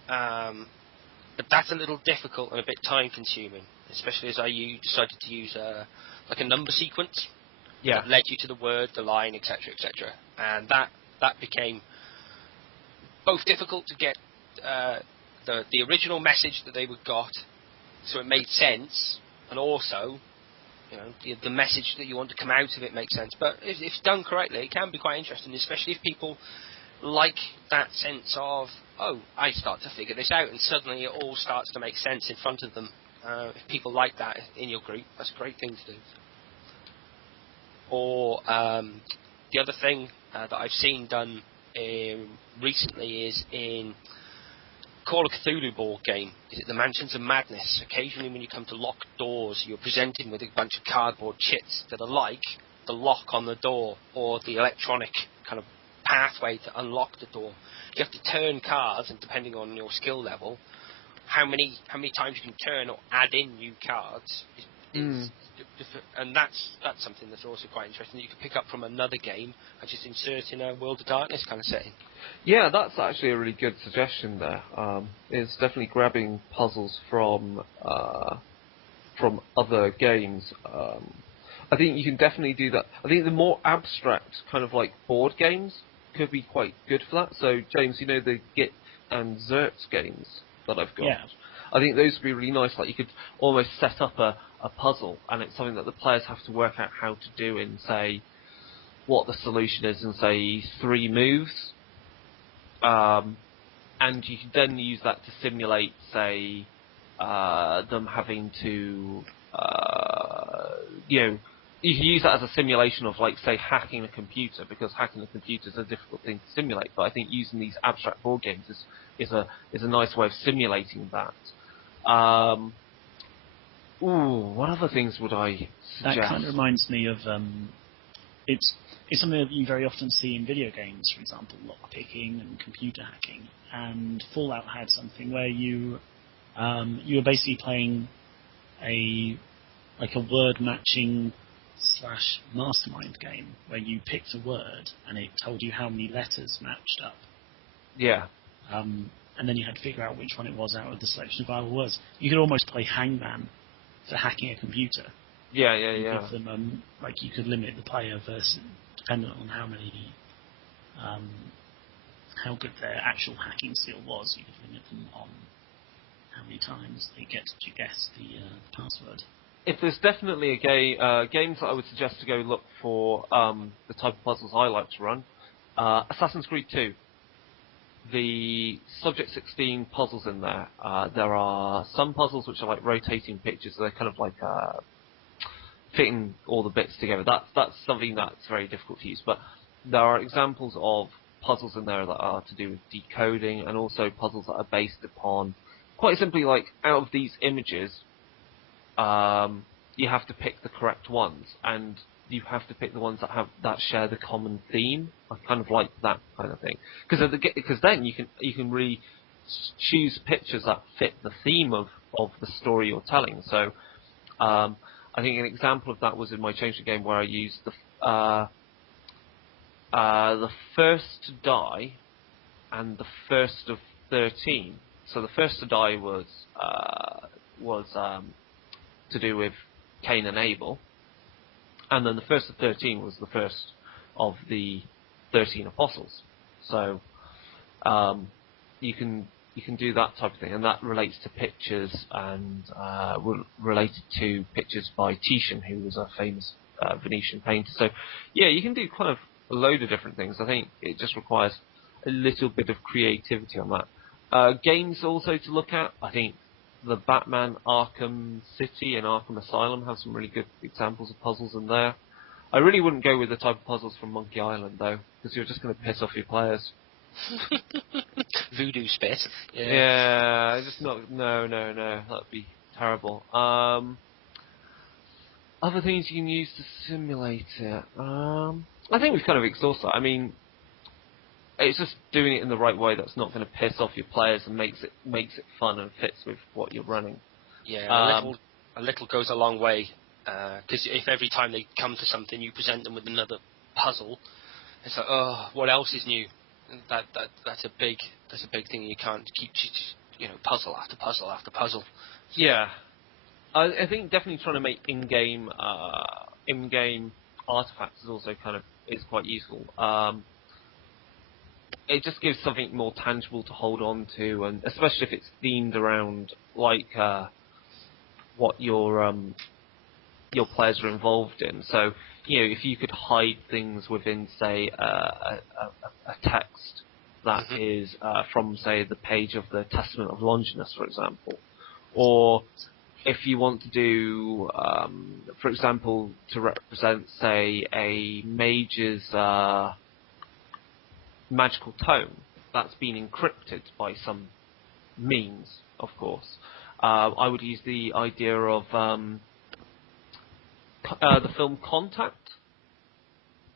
But that's a little difficult and a bit time-consuming, especially as decided to use a number sequence that led you to the word, the line, etc., etc. And that became both difficult to get the original message that they got, so it made sense, and also the message that you want to come out of it makes sense. But if done correctly, it can be quite interesting, especially if people like that sense of, oh, I start to figure this out, and suddenly it all starts to make sense in front of them. If people like that in your group, that's a great thing to do. Or the other thing that I've seen done recently is in Call of Cthulhu board game. Is it the Mansions of Madness? Occasionally when you come to locked doors, you're presented with a bunch of cardboard chits that are like the lock on the door or the electronic kind of pathway to unlock the door. You have to turn cards, and depending on your skill level, how many times you can turn or add in new cards is and that's something that's also quite interesting. You can pick up from another game and just insert in a World of Darkness kind of setting. Yeah, that's actually a really good suggestion there. It's definitely grabbing puzzles from other games. I think you can definitely do that. I think the more abstract kind of like board games could be quite good for that. So, James, the Git and Xerts games that I've got. Yeah. I think those would be really nice. Like, you could almost set up a puzzle, and it's something that the players have to work out how to do in, say, what the solution is in, say, 3 moves. And you can then use that to simulate, say, them having to, you can use that as a simulation of, like, say, hacking a computer, because hacking a computer is a difficult thing to simulate. But I think using these abstract board games is a nice way of simulating that. What other things would I suggest? That kind of reminds me of it's something that you very often see in video games, for example, lockpicking and computer hacking. And Fallout had something where you were basically playing a word matching / mastermind game where you picked a word and it told you how many letters matched up. Yeah. And then you had to figure out which one it was out of the selection of viable words. You could almost play Hangman for hacking a computer. Yeah. Give them, you could limit the player versus, dependent on how good their actual hacking skill was, you could limit them on how many times they get to guess the password. If there's definitely games that I would suggest to go look for the type of puzzles I like to run, Assassin's Creed 2. The Subject 16 puzzles in there, there are some puzzles which are like rotating pictures, so they're kind of like fitting all the bits together. That's something that's very difficult to use, but there are examples of puzzles in there that are to do with decoding, and also puzzles that are based upon, quite simply, like, out of these images, you have to pick the correct ones, and you have to pick the ones that share the common theme. I kind of like that kind of thing, because then you can really choose pictures that fit the theme of the story you're telling. So I think an example of that was in my Change the Game, where I used the first to die and the first of 13. So the first to die was to do with Cain and Abel. And then the first of 13 was the first of the 13 apostles. So you can you can do that type of thing, and that relates to pictures and related to pictures by Titian, who was a famous Venetian painter. So, yeah, you can do kind of a load of different things. I think it just requires a little bit of creativity on that. Games also to look at. I think the Batman Arkham City and Arkham Asylum have some really good examples of puzzles in there. I really wouldn't go with the type of puzzles from Monkey Island, though, because you're just going to piss off your players. Voodoo spit. Yeah, just not. No. That'd be terrible. Other things you can use to simulate it. I think we've kind of exhausted that. I mean, it's just doing it in the right way that's not going to piss off your players and makes it fun and fits with what you're running. Yeah, a little goes a long way. Because if every time they come to something, you present them with another puzzle, it's like, oh, what else is new? That's a big thing. You can't keep puzzle after puzzle after puzzle. Yeah, I think definitely trying to make in-game artifacts is also is quite useful. It just gives something more tangible to hold on to, and especially if it's themed around what your players are involved in. So, if you could hide things within, say, a text that is from, say, the page of the Testament of Longinus, for example, or if you want to do, for example, to represent, say, a mage's magical tome that's been encrypted by some means, of course, I would use the idea of the film Contact.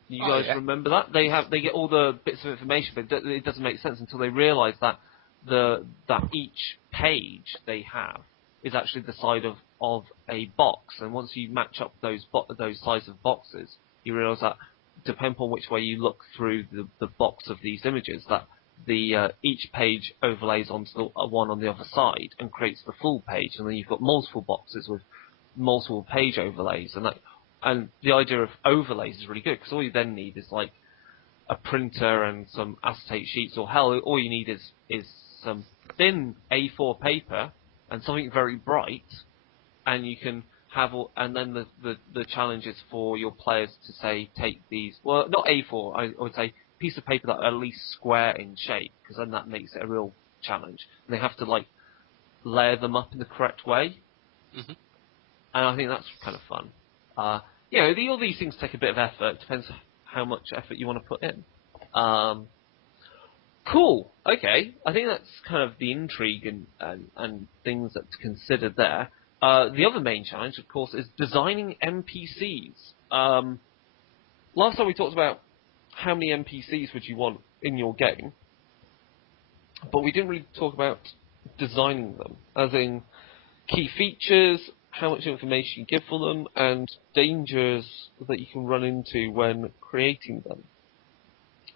You guys remember that? They get all the bits of information, but it doesn't make sense until they realise that each page they have is actually the side of a box, and once you match up those sides of boxes, you realise that depending on which way you look through the box of these images, that each page overlays onto the one on the other side and creates the full page, and then you've got multiple boxes with multiple page overlays, and the idea of overlays is really good because all you then need is like a printer and some acetate sheets, or hell, all you need is some thin A4 paper and something very bright, and you can have and then the challenge is for your players to say take these, well, not A4, I would say piece of paper that are at least square in shape, because then that makes it a real challenge, and they have to like layer them up in the correct way. And I think that's kind of fun. All these things take a bit of effort. It depends how much effort you want to put in. Cool. Okay. I think that's kind of the intrigue and things that to consider there. The other main challenge, of course, is designing NPCs. Last time we talked about how many NPCs would you want in your game, but we didn't really talk about designing them, as in key features, how much information you give for them, and dangers that you can run into when creating them.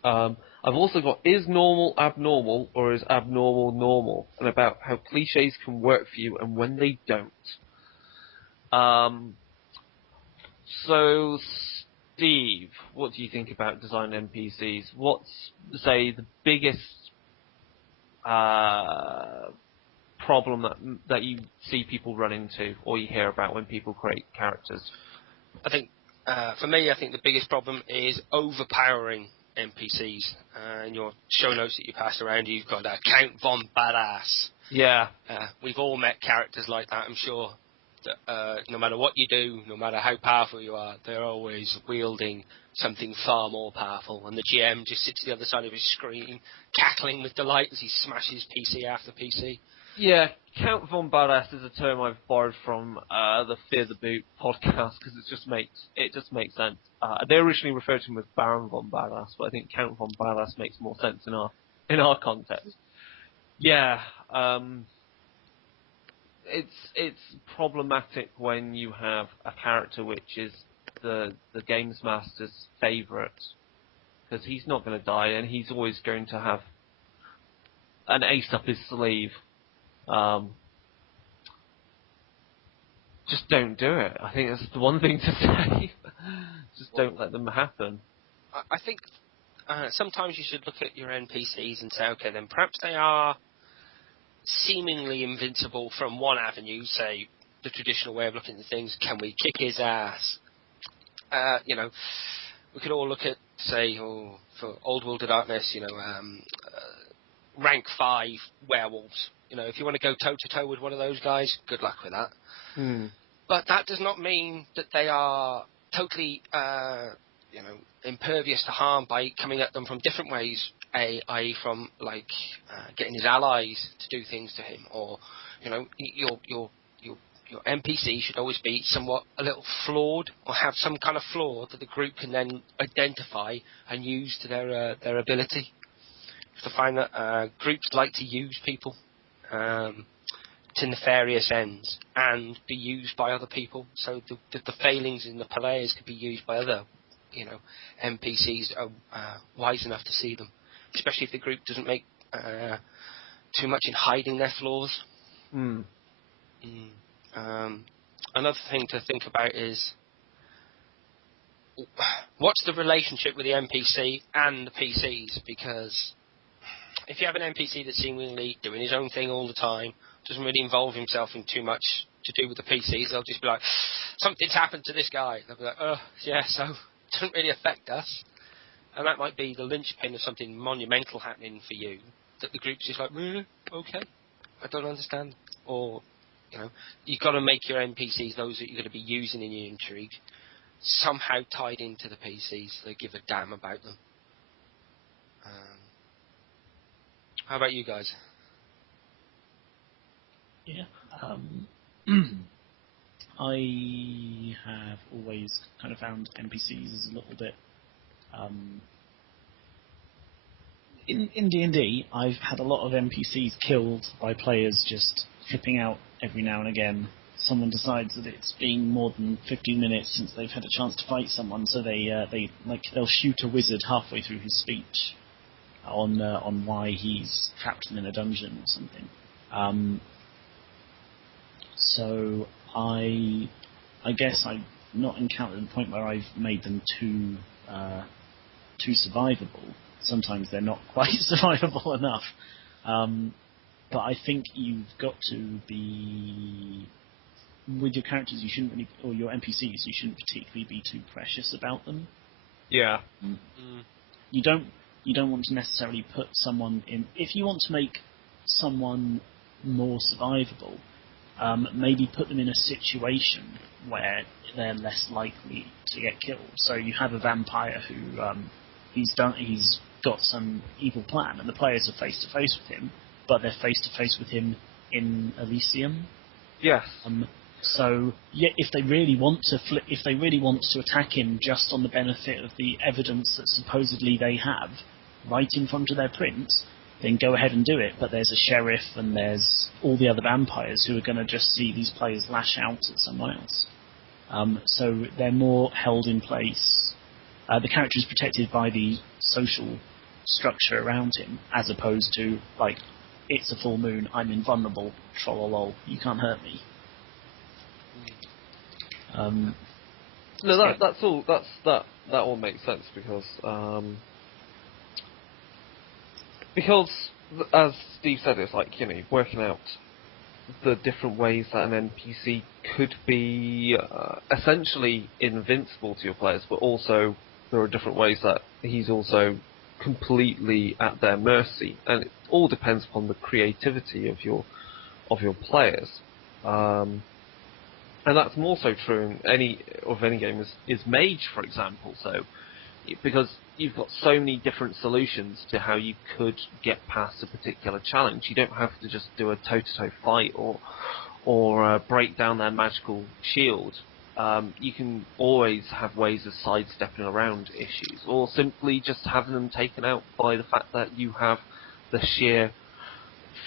I've also got, is normal abnormal, or is abnormal normal? And about how cliches can work for you and when they don't. So, Steve, what do you think about design NPCs? What's, say, the biggest problem that you see people run into, or you hear about when people create characters? I think, for me, I think the biggest problem is overpowering NPCs. In your show notes that you passed around, you've got Count Von Badass. Yeah. We've all met characters like that, I'm sure. That, no matter what you do, no matter how powerful you are, they're always wielding something far more powerful, and the GM just sits the other side of his screen, cackling with delight as he smashes PC after PC. Yeah, Count Von Badass is a term I've borrowed from the Fear the Boot podcast because it just makes sense. They originally referred to him as Baron Von Badass, but I think Count Von Badass makes more sense in our context. Yeah, it's problematic when you have a character which is the games master's favourite, because he's not going to die and he's always going to have an ace up his sleeve. Just don't do it. I think that's the one thing to say. Just don't let them happen. I think sometimes you should look at your NPCs and say, okay, then perhaps they are seemingly invincible from one avenue, say the traditional way of looking at things, can we kick his ass? We could all look at, say, for Old World of Darkness, rank 5 werewolves. If you want to go toe-to-toe with one of those guys, good luck with that. But that does not mean that they are totally, impervious to harm by coming at them from different ways, i.e. from, getting his allies to do things to him, or, your NPC should always be somewhat a little flawed, or have some kind of flaw that the group can then identify and use to their ability. To find that groups like to use people to nefarious ends and be used by other people. So the failings in the players could be used by other, NPCs that are wise enough to see them, especially if the group doesn't make too much in hiding their flaws. Another thing to think about is what's the relationship with the NPC and the PCs, because if you have an NPC that's seemingly doing his own thing all the time, doesn't really involve himself in too much to do with the PCs, they'll just be like, something's happened to this guy. They'll be like, oh, yeah, so it doesn't really affect us. And that might be the linchpin of something monumental happening for you, that the group's just like, really? Okay, I don't understand. Or, you've got to make your NPCs, those that you're going to be using in your intrigue, somehow tied into the PCs so they give a damn about them. How about you guys? Yeah. I have always kind of found NPCs as a little bit... In D&D, I've had a lot of NPCs killed by players just flipping out every now and again. Someone decides that it's been more than 15 minutes since they've had a chance to fight someone, so they'll shoot a wizard halfway through his speech on why he's trapped them in a dungeon or something. So I guess I've not encountered the point where I've made them too survivable. Sometimes they're not quite survivable enough. But I think you've got to be, with your characters, you shouldn't really, or your NPCs, you shouldn't particularly be too precious about them. Yeah. You don't want to necessarily put someone in. If you want to make someone more survivable, maybe put them in a situation where they're less likely to get killed. So you have a vampire who he's got some evil plan, and the players are face to face with him, but they're face to face with him in Elysium. Yes. So yeah, if they really want to attack him just on the benefit of the evidence that supposedly they have right in front of their prince, then go ahead and do it. But there's a sheriff and there's all the other vampires who are going to just see these players lash out at someone else. So they're more held in place. The character is protected by the social structure around him, as opposed to, like, it's a full moon, I'm invulnerable, trollolol, you can't hurt me. No, that all makes sense because as Steve said, it's like, working out the different ways that an NPC could be essentially invincible to your players, but also there are different ways that he's also completely at their mercy, and it all depends upon the creativity of your players. And that's more so true in any game is Mage, for example. So, because you've got so many different solutions to how you could get past a particular challenge, you don't have to just do a toe-to-toe fight or break down their magical shield. You can always have ways of sidestepping around issues, or simply just having them taken out by the fact that you have the sheer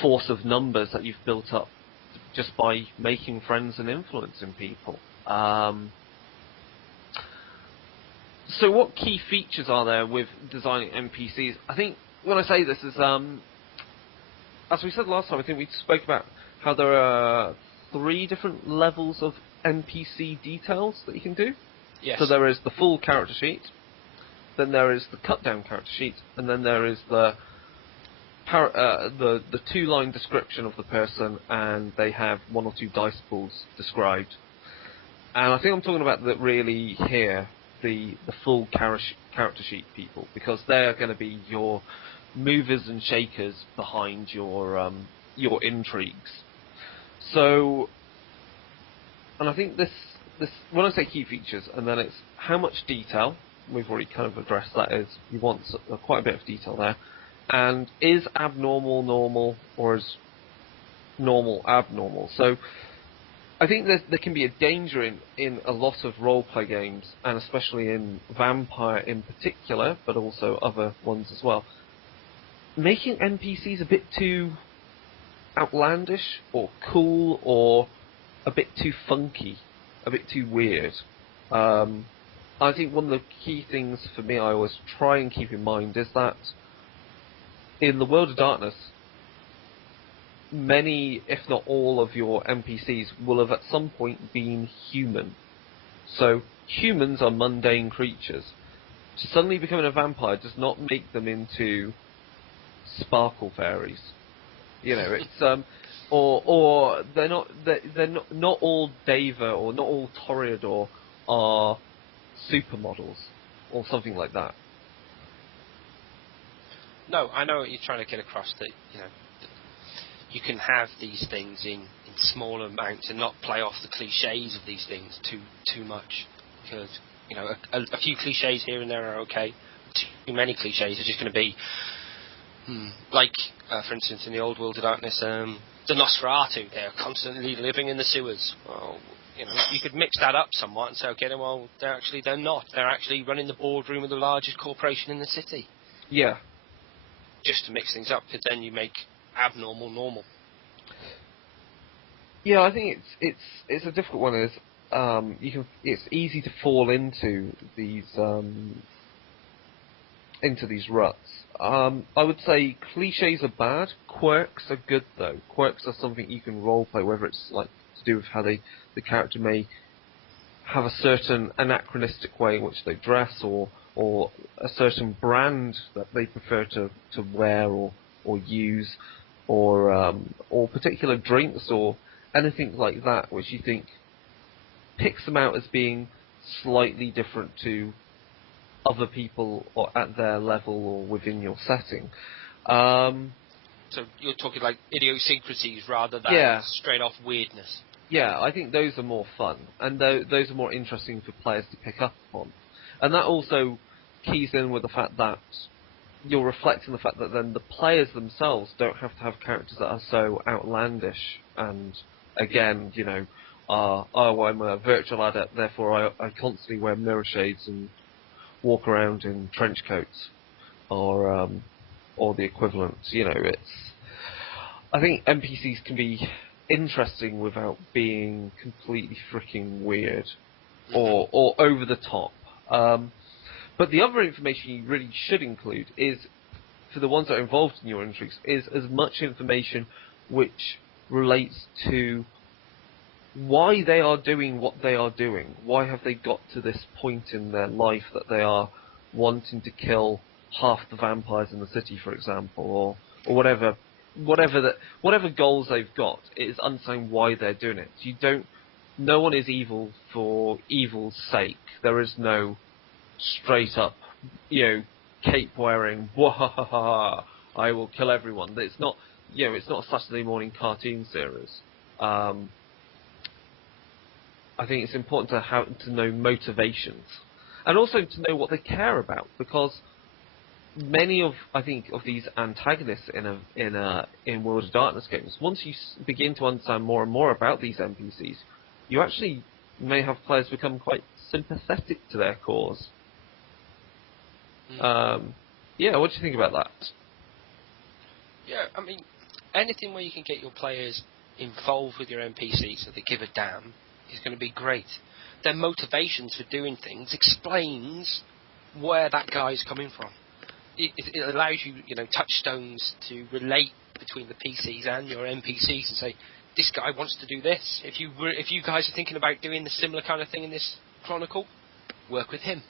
force of numbers that you've built up just by making friends and influencing people. So what key features are there with designing NPCs? I think when I say this is, as we said last time, I think we spoke about how there are 3 different levels of NPC details that you can do. Yes. So there is the full character sheet, then there is the cut down character sheet, and then there is the the 2-line description of the person, and they have 1 or 2 dice pools described. And I think I'm talking about that really here, the full character sheet people, because they're going to be your movers and shakers behind your intrigues. So, and I think this when I say key features, and then it's how much detail. We've already kind of addressed that. Is you want quite a bit of detail there, and is abnormal normal, or is normal abnormal? So I think there can be a danger in a lot of role-play games, and especially in Vampire in particular, but also other ones as well, making NPCs a bit too outlandish, or cool, or a bit too funky, a bit too weird. I think one of the key things for me I always try and keep in mind is that in the World of Darkness, many, if not all, of your NPCs will have at some point been human. So humans are mundane creatures. Suddenly becoming a vampire does not make them into sparkle fairies. You know, it's or they're not all Deva or not all Toreador are supermodels or something like that. No, I know what you're trying to get across. That you can have these things in small amounts and not play off the cliches of these things too much, because a few cliches here and there are okay. Too many cliches are just going to be like, for instance, in the old World of Darkness, the Nosferatu. They're constantly living in the sewers. Well, you could mix that up somewhat and say, okay, well, they're not. They're actually running the boardroom of the largest corporation in the city. Yeah. Just to mix things up, because then you make abnormal normal. Yeah, I think it's a difficult one. It's easy to fall into these ruts. I would say cliches are bad. Quirks are good though. Quirks are something you can roleplay, whether it's like to do with how the character may have a certain anachronistic way in which they dress, or a certain brand that they prefer to wear or use, or particular drinks or anything like that, which you think picks them out as being slightly different to other people or at their level or within your setting. So you're talking like idiosyncrasies rather than straight off weirdness. Yeah, I think those are more fun, and those are more interesting for players to pick up on. And that also keys in with the fact that you're reflecting the fact that then the players themselves don't have to have characters that are so outlandish, and again, I'm a virtual adept, therefore I constantly wear mirror shades and walk around in trench coats, or the equivalent. I think NPCs can be interesting without being completely freaking weird or over the top. But the other information you really should include is, for the ones that are involved in your intrigues, is as much information which relates to why they are doing what they are doing. Why have they got to this point in their life that they are wanting to kill half the vampires in the city, for example, or whatever goals they've got. It is understanding why they're doing it. No one is evil for evil's sake. There is no straight up, cape wearing, wahahaha, I will kill everyone. It's not, it's not a Saturday morning cartoon series. I think it's important to know motivations, and also to know what they care about, because many of these antagonists in World of Darkness games, once you begin to understand more and more about these NPCs, you actually may have players become quite sympathetic to their cause. What do you think about that? Yeah, I mean, anything where you can get your players involved with your NPCs so they give a damn is going to be great. Their motivations for doing things explains where that guy's coming from. It allows you, touchstones to relate between the PCs and your NPCs and say, this guy wants to do this. If you guys are thinking about doing the similar kind of thing in this Chronicle, work with him.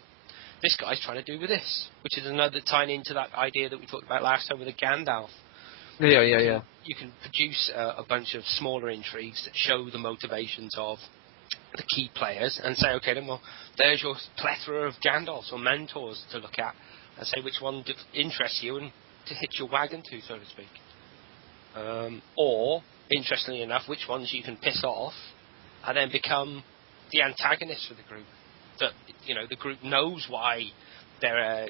This guy's trying to do with this, which is another tying into that idea that we talked about last time with the Gandalf. Yeah. You can produce a bunch of smaller intrigues that show the motivations of the key players and say, okay, then, well, there's your plethora of Gandalfs or mentors to look at and say which one interests you and to hitch your wagon to, so to speak. Or, interestingly enough, which ones you can piss off and then become the antagonist for the group. That, the group knows why their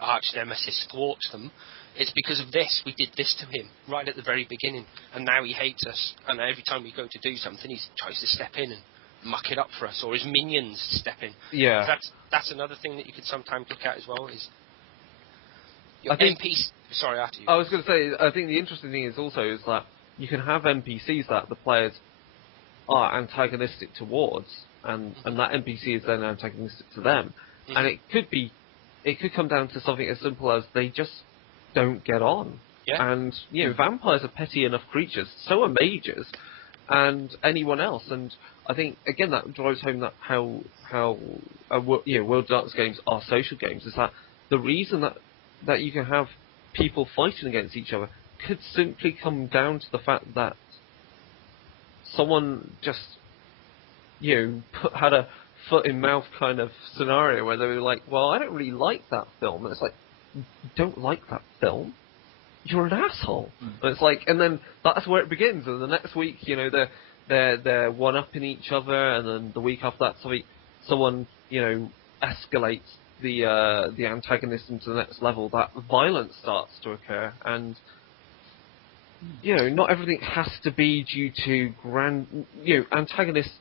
arch nemesis thwarts them. It's because of this. We did this to him right at the very beginning, and now he hates us. And every time we go to do something, he tries to step in and muck it up for us, or his minions step in. Yeah. That's another thing that you could sometimes look at as well. Is I think, NPCs. Sorry, after you. I was going to say, I think the interesting thing is that you can have NPCs that the players are antagonistic towards, and that NPC is then antagonistic to them. Mm-hmm. And it could come down to something as simple as they just don't get on. Yeah. And, vampires are petty enough creatures, so are mages, and anyone else. And I think, again, that drives home that how World of Darkness games are social games, is that the reason that you can have people fighting against each other could simply come down to the fact that someone just, had a foot in mouth kind of scenario where they were like, well, I don't really like that film. And it's like, you don't like that film? You're an asshole. And it's like, and then that's where it begins. And the next week, they're one-upping each other, and then the week after that, someone escalates the antagonism to the next level. That violence starts to occur, and not everything has to be due to antagonists.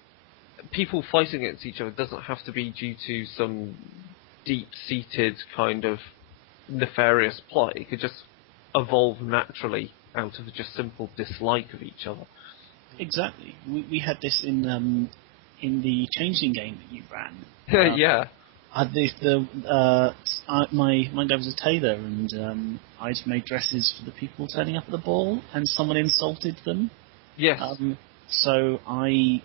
People fighting against each other doesn't have to be due to some deep-seated kind of nefarious plot. It could just evolve naturally out of just simple dislike of each other. Exactly. We had this in the Changeling game that you ran. Yeah. My dad was a tailor, and I'd made dresses for the people turning up at the ball, and someone insulted them. Yes. So I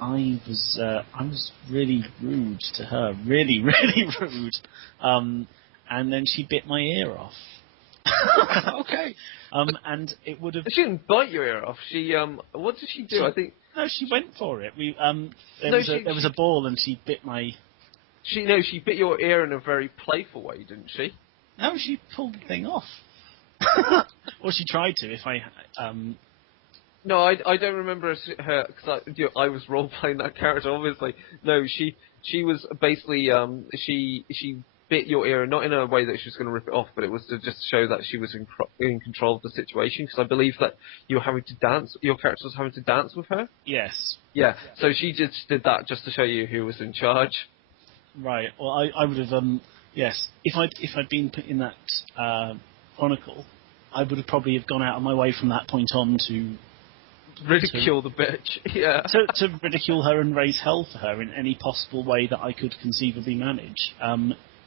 was really rude to her, really, really rude. And then she bit my ear off. Okay. And it would have. She didn't bite your ear off. She what did she do? I think. No, she went for it. There was a ball, and she bit my. She bit your ear in a very playful way, didn't she? No, she pulled the thing off. Or she tried to. No, I don't remember her because I was role playing that character. Obviously, no, she was basically she bit your ear, not in a way that she was going to rip it off, but it was to just show that she was in control of the situation. Because I believe that you were having to dance. Your character was having to dance with her. Yes. Yeah. So she just did that just to show you who was in charge. Right. Well, I would have. Yes. If I'd been put in that Chronicle, I would have probably have gone out of my way from that point on to ridicule the bitch. Yeah. To ridicule her and raise hell for her in any possible way that I could conceivably manage.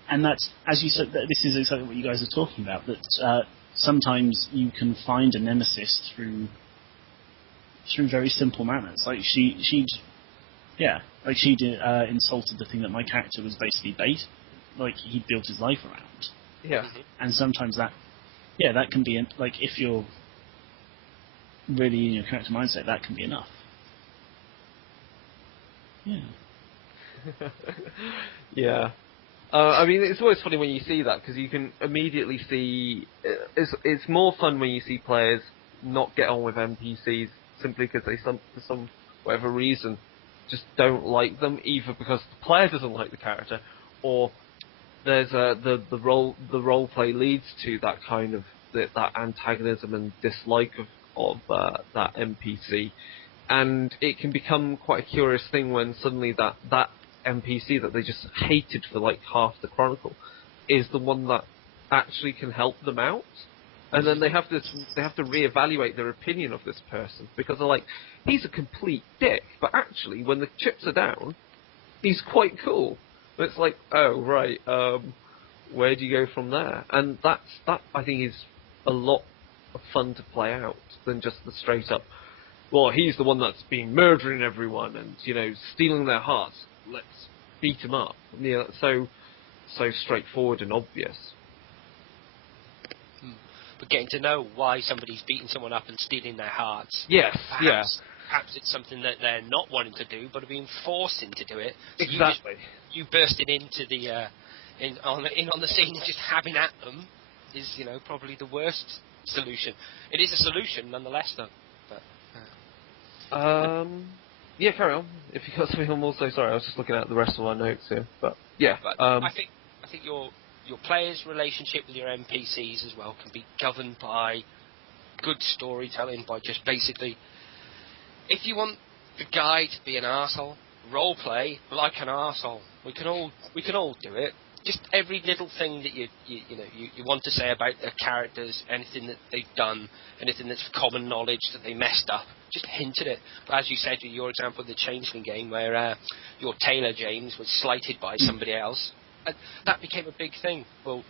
And that's, as you said, this is exactly what you guys are talking about. That sometimes you can find a nemesis through very simple manners. Like she'd insulted the thing that my character was basically bait, like he'd built his life around. Yeah. Mm-hmm. And sometimes that can be like, if you're really in your character mindset, that can be enough. Yeah. Yeah. I mean, it's always funny when you see that, because you can immediately see. It's more fun when you see players not get on with NPCs simply because they, for some whatever reason, just don't like them, either because the player doesn't like the character, or there's the role play leads to that kind of that antagonism and dislike of that NPC, and it can become quite a curious thing when suddenly that NPC that they just hated for like half the Chronicle is the one that actually can help them out, and then they have to reevaluate their opinion of this person, because they're like, he's a complete dick, but actually when the chips are down, he's quite cool. But it's like, oh right, where do you go from there? And that I think is a lot of fun to play out than just the straight up, well, he's the one that's been murdering everyone and stealing their hearts. Let's beat him up. That's so straightforward and obvious. but getting to know why somebody's beating someone up and stealing their hearts. Yes, Perhaps it's something that they're not wanting to do, but are being forced into do it. So exactly. You bursting into the on the scene and just having at them is, probably the worst solution. It is a solution nonetheless, though. But yeah, carry on. If you got something, I'm also sorry. I was just looking at the rest of our notes here, but yeah. But I think your player's relationship with your NPCs as well can be governed by good storytelling, by just basically, if you want the guy to be an arsehole, role play like an arsehole. We can all do it. Just every little thing that you want to say about their characters, anything that they've done, anything that's common knowledge that they messed up, just hint at it. But as you said, your example of the Changeling game, where your tailor James was slighted by somebody else, that became a big thing. Well,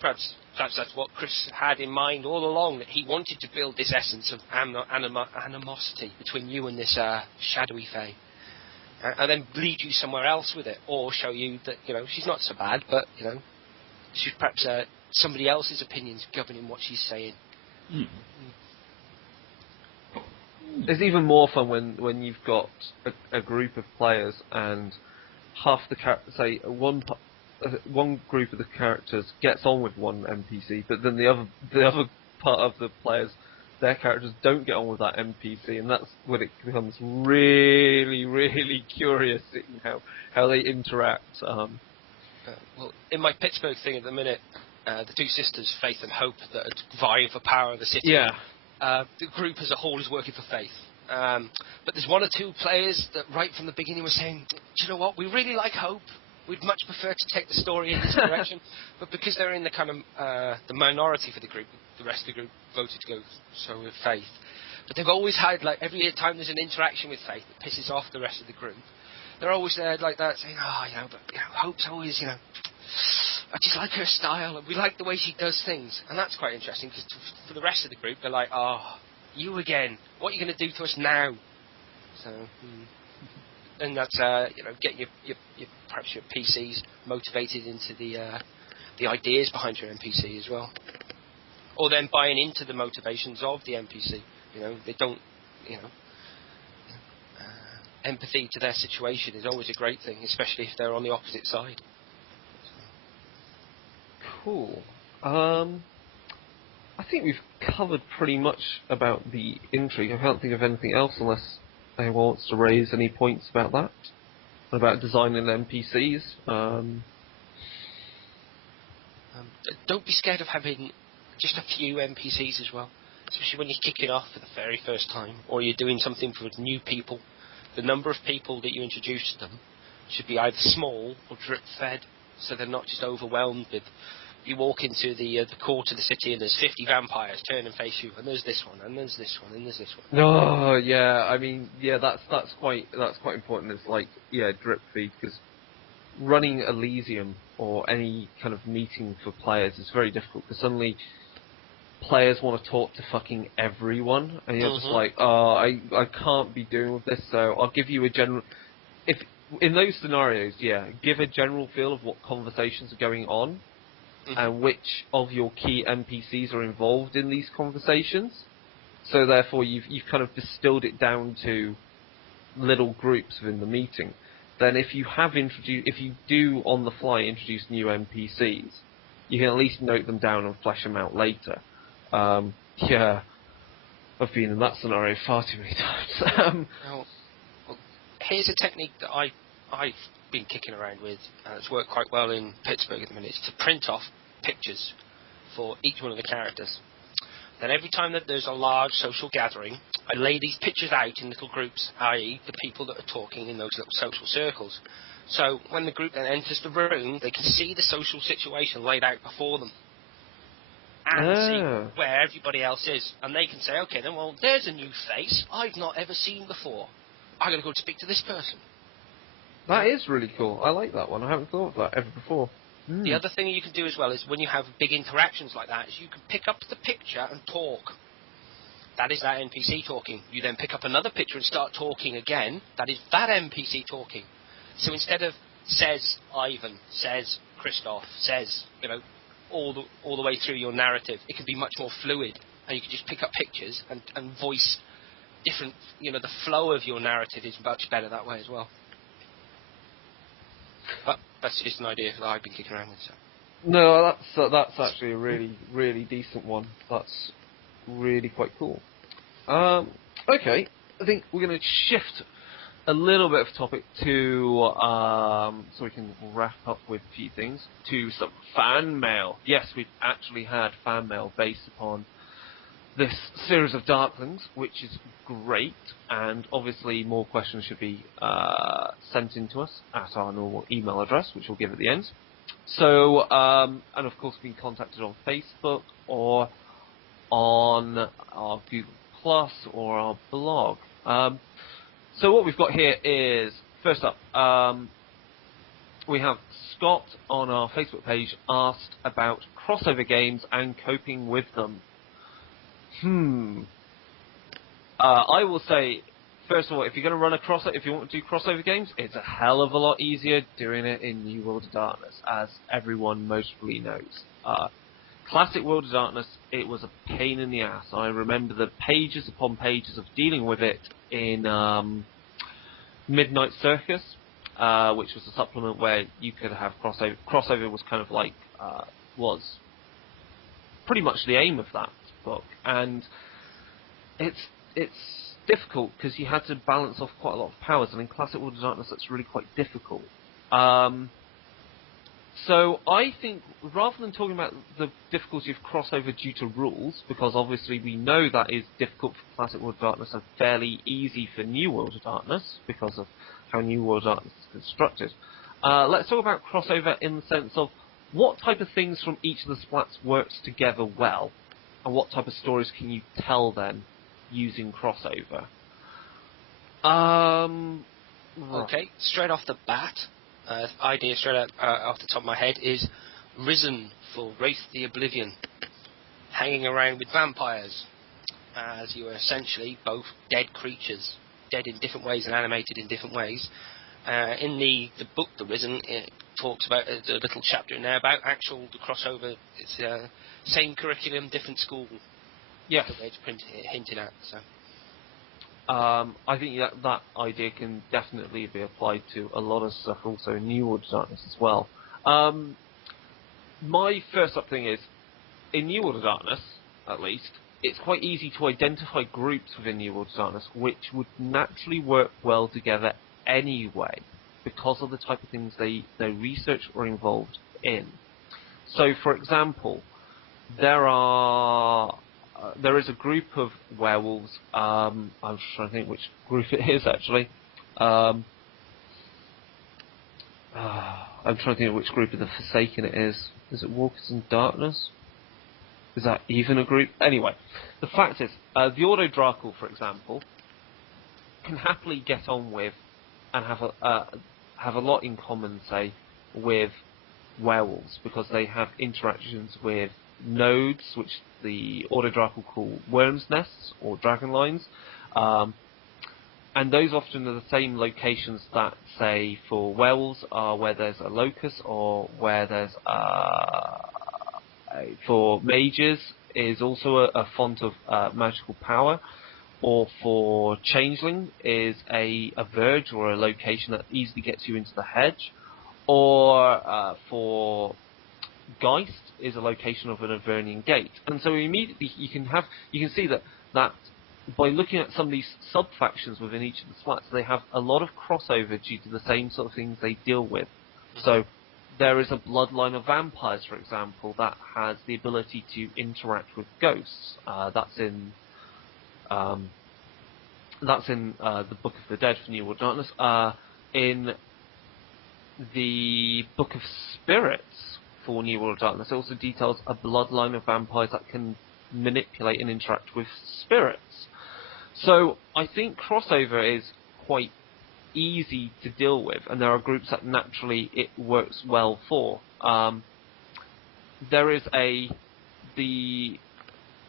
perhaps that's what Chris had in mind all along, that he wanted to build this essence of animosity between you and this shadowy fae. And then lead you somewhere else with it, or show you that, she's not so bad, but, she's perhaps somebody else's opinions governing what she's saying. It's even more fun when you've got a group of players and half the say one group of the characters gets on with one NPC, but then the other part of the players, their characters don't get on with that NPC, and that's when it becomes really, really curious in how they interact. Well, in my Pittsburgh thing at the minute, the two sisters, Faith and Hope, that are vying for power of the city. Yeah. The group as a whole is working for Faith. But there's one or two players that right from the beginning were saying, do you know what, we really like Hope. We'd much prefer to take the story in this direction. But because they're in the kind of the minority for the group, the rest of the group voted to go with Faith. But they've always had, like, every time there's an interaction with Faith that pisses off the rest of the group, they're always there like that saying, but Hope's always, I just like her style, and we like the way she does things. And that's quite interesting, because for the rest of the group, they're like, you again, what are you going to do to us now? So, and that's, getting your perhaps your PCs motivated into the ideas behind your NPC as well. Or then buying into the motivations of the NPC. They don't, empathy to their situation is always a great thing, especially if they're on the opposite side. Cool. I think we've covered pretty much about the intrigue. I can't think of anything else unless anyone wants to raise any points about that. About designing NPCs. Don't be scared of having just a few NPCs as well, especially when you're kicking off for the very first time, or you're doing something for new people. The number of people that you introduce to them should be either small or drip-fed, so they're not just overwhelmed with. You walk into the court of the city and there's 50 vampires turn and face you, and there's this one, and there's this one, and there's this one. Oh yeah, I mean, yeah, that's quite important. It's like, drip feed, because running Elysium or any kind of meeting for players is very difficult, because suddenly players want to talk to fucking everyone, and you're just like, I can't be doing with this, so I'll give you a general. If in those scenarios, give a general feel of what conversations are going on. And which of your key NPCs are involved in these conversations. So therefore you've kind of distilled it down to little groups within the meeting. Then if you do on the fly introduce new NPCs, you can at least note them down and flesh them out later. I've been in that scenario far too many times. Well, here's a technique that I've been kicking around with, and it's worked quite well in Pittsburgh at the minute, is to print off pictures for each one of the characters. Then every time that there's a large social gathering, I lay these pictures out in little groups, i.e. the people that are talking in those little social circles. So when the group then enters the room, they can see the social situation laid out before them. And see where everybody else is. And they can say, okay, then, well, there's a new face I've not ever seen before. I'm going to go speak to this person. That is really cool. I like that one. I haven't thought of that ever before. The other thing you can do as well is when you have big interactions like that, is you can pick up the picture and talk. That is that NPC talking. You then pick up another picture and start talking again. That is that NPC talking. So instead of says Ivan, says Christoph, says, all the way through your narrative. It can be much more fluid, and you can just pick up pictures and voice different. The flow of your narrative is much better that way as well. But that's just an idea that I've been kicking around with. So. No, that's actually a really, really decent one. That's really quite cool. Okay, I think we're going to shift a little bit of topic to, so we can wrap up with a few things, to some fan mail. Yes, we've actually had fan mail based upon this series of Darklings, which is great, and obviously more questions should be sent in to us at our normal email address, which we'll give at the end. So, and of course being contacted on Facebook or on our Google Plus or our blog. So what we've got here is, first up, we have Scott on our Facebook page asked about crossover games and coping with them. I will say, first of all, if you're going to run if you want to do crossover games, it's a hell of a lot easier doing it in New World of Darkness, as everyone mostly knows. Classic World of Darkness, it was a pain in the ass. I remember the pages upon pages of dealing with it in Midnight Circus, which was a supplement where you could have crossover. Crossover was kind of like, was pretty much the aim of that book, and it's difficult because you had to balance off quite a lot of powers, and in Classic World of Darkness that's really quite difficult. So I think, rather than talking about the difficulty of crossover due to rules, because obviously we know that is difficult for Classic World of Darkness and fairly easy for New World of Darkness, because of how New World of Darkness is constructed, let's talk about crossover in the sense of what type of things from each of the splats works together well, and what type of stories can you tell then using crossover. Okay, straight off the bat, idea straight off the top of my head is Risen for Wraith the Oblivion, hanging around with vampires, as you are essentially both dead creatures, dead in different ways and animated in different ways. In the book The Risen, it talks about a little chapter in there about the crossover. It's same curriculum, different school. Yes. The way it's hinted at. So. I think that idea can definitely be applied to a lot of stuff also in New World of Darkness as well. My first up thing is, in New World of Darkness, at least, it's quite easy to identify groups within New World of Darkness which would naturally work well together anyway, because of the type of things they research or involved in. So, for example, there is a group of werewolves. I'm just trying to think which group it is, actually. I'm trying to think of which group of the Forsaken it is. Is it Walkers in Darkness? Is that even a group? Anyway, the fact is, the Ordo Darkle, for example, can happily get on with and have a lot in common, say, with werewolves, because they have interactions with nodes, which the Ordo Darkle call worms' nests or dragon lines, and those often are the same locations that, say, for werewolves are where there's a locus, or where there's for mages is also a font of magical power, or for changeling is a verge or a location that easily gets you into the hedge, or for Geist is a location of an Avernian gate. And so immediately you can see that by looking at some of these sub-factions within each of the splats, they have a lot of crossover due to the same sort of things they deal with. So there is a bloodline of vampires, for example, that has the ability to interact with ghosts. That's in the Book of the Dead for New World Darkness. In the Book of Spirits for New World Darkness, it also details a bloodline of vampires that can manipulate and interact with spirits. So I think crossover is quite easy to deal with, and there are groups that naturally it works well for. There is the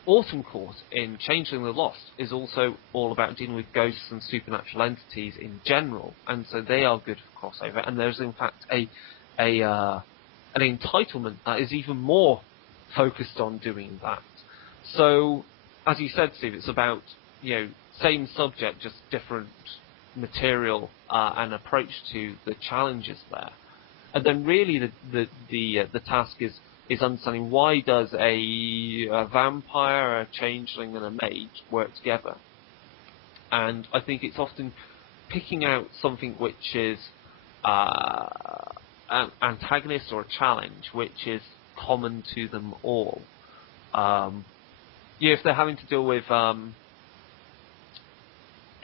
Autumn Court in Changeling the Lost is also all about dealing with ghosts and supernatural entities in general, and so they are good for crossover. And there's in fact an entitlement that is even more focused on doing that. So, as you said, Steve, it's about, same subject, just different material and approach to the challenges there. And then really the task is understanding why does a vampire, a changeling, and a mage work together. And I think it's often picking out something which is an antagonist or a challenge which is common to them all. If they're having to deal with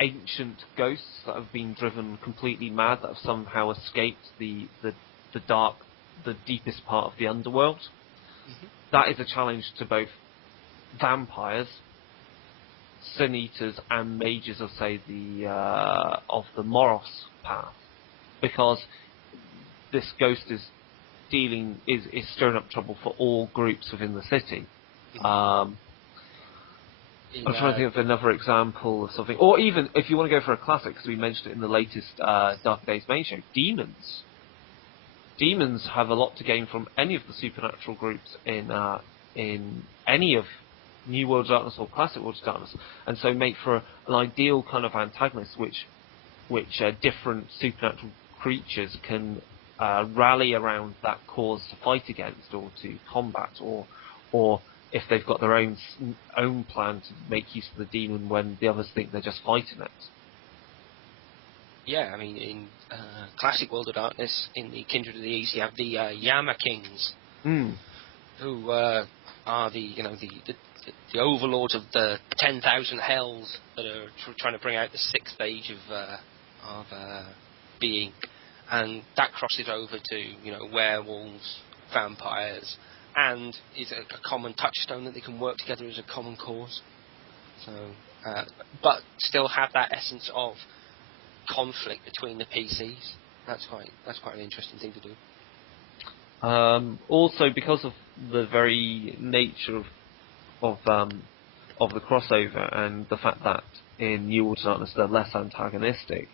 ancient ghosts that have been driven completely mad, that have somehow escaped the deepest part of the underworld, that is a challenge to both vampires, sin eaters, and mages of, say, of the Moros path, because this ghost is stirring up trouble for all groups within the city. I'm trying to think of another example of something, or even if you want to go for a classic, because we mentioned it in the latest Dark Days main show, demons. Demons have a lot to gain from any of the supernatural groups in any of New World of Darkness or Classic World of Darkness, and so make for an ideal kind of antagonist which different supernatural creatures can rally around that cause to fight against or to combat, or if they've got their own plan to make use of the demon when the others think they're just fighting it. Yeah, I mean, in Classic World of Darkness, in the Kindred of the East, you have the Yama Kings, who are the overlords of the 10,000 hells that are trying to bring out the sixth stage of being, and that crosses over to werewolves, vampires, and is a common touchstone that they can work together as a common cause. So, but still have that essence of conflict between the PCs. That's quite an interesting thing to do. Also, because of the very nature of the crossover and the fact that in New World of Darkness they're less antagonistic,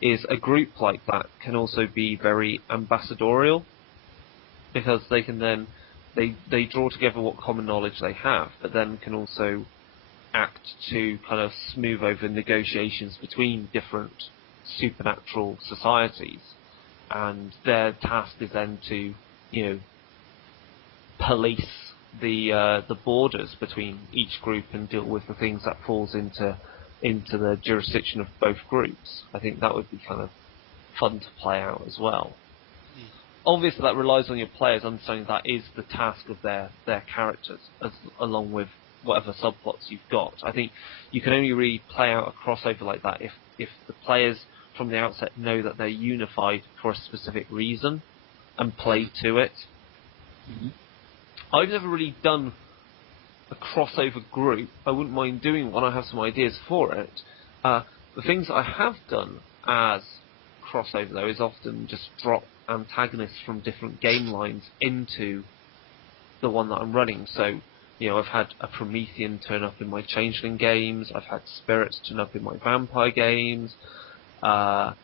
is a group like that can also be very ambassadorial, because they can then they draw together what common knowledge they have, but then can also act to kind of smooth over negotiations between different supernatural societies, and their task is then to police the borders between each group and deal with the things that falls into the jurisdiction of both groups. I think that would be kind of fun to play out as well. Obviously, that relies on your players understanding that is the task of their characters, along with whatever subplots you've got. I think you can only really play out a crossover like that if the players from the outset know that they're unified for a specific reason and play to it. I've never really done a crossover group. I wouldn't mind doing one. I have some ideas for it. The things I have done as crossover, though, is often just drop antagonists from different game lines into the one that I'm running. So, I've had a Promethean turn up in my Changeling games, I've had spirits turn up in my vampire games, and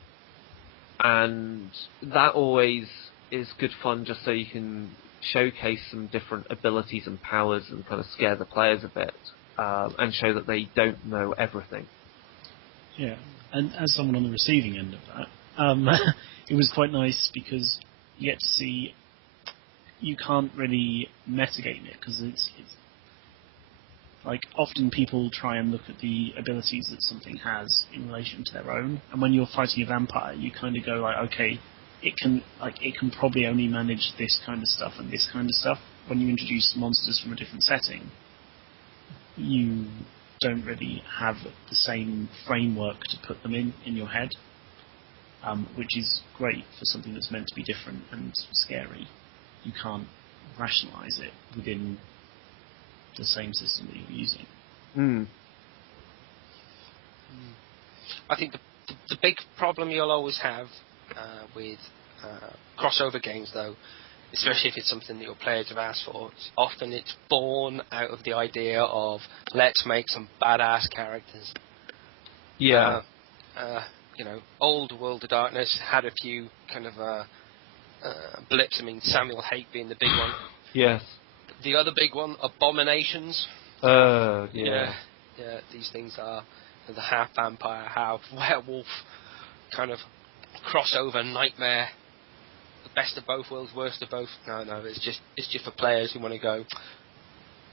that always is good fun, just so you can showcase some different abilities and powers and kind of scare the players a bit, and show that they don't know everything. Yeah, and as someone on the receiving end of that, it was quite nice because you get to see, you can't really metagame it, because it's like, often people try and look at the abilities that something has in relation to their own, and when you're fighting a vampire, you kind of go like, okay, it can probably only manage this kind of stuff and this kind of stuff. When you introduce monsters from a different setting, you don't really have the same framework to put them in your head, which is great for something that's meant to be different and scary. You can't rationalise it within the same system that you're using. I think the big problem you'll always have with crossover games, though, especially if it's something that your players have asked for, often it's born out of the idea of, let's make some badass characters. Yeah. Old World of Darkness had a few kind of blips. I mean, Samuel Hake being the big one. Yes. The other big one, abominations. Yeah. Yeah, these things are the half vampire, half werewolf kind of crossover nightmare. The best of both worlds, worst of both. No, it's just for players who want to go,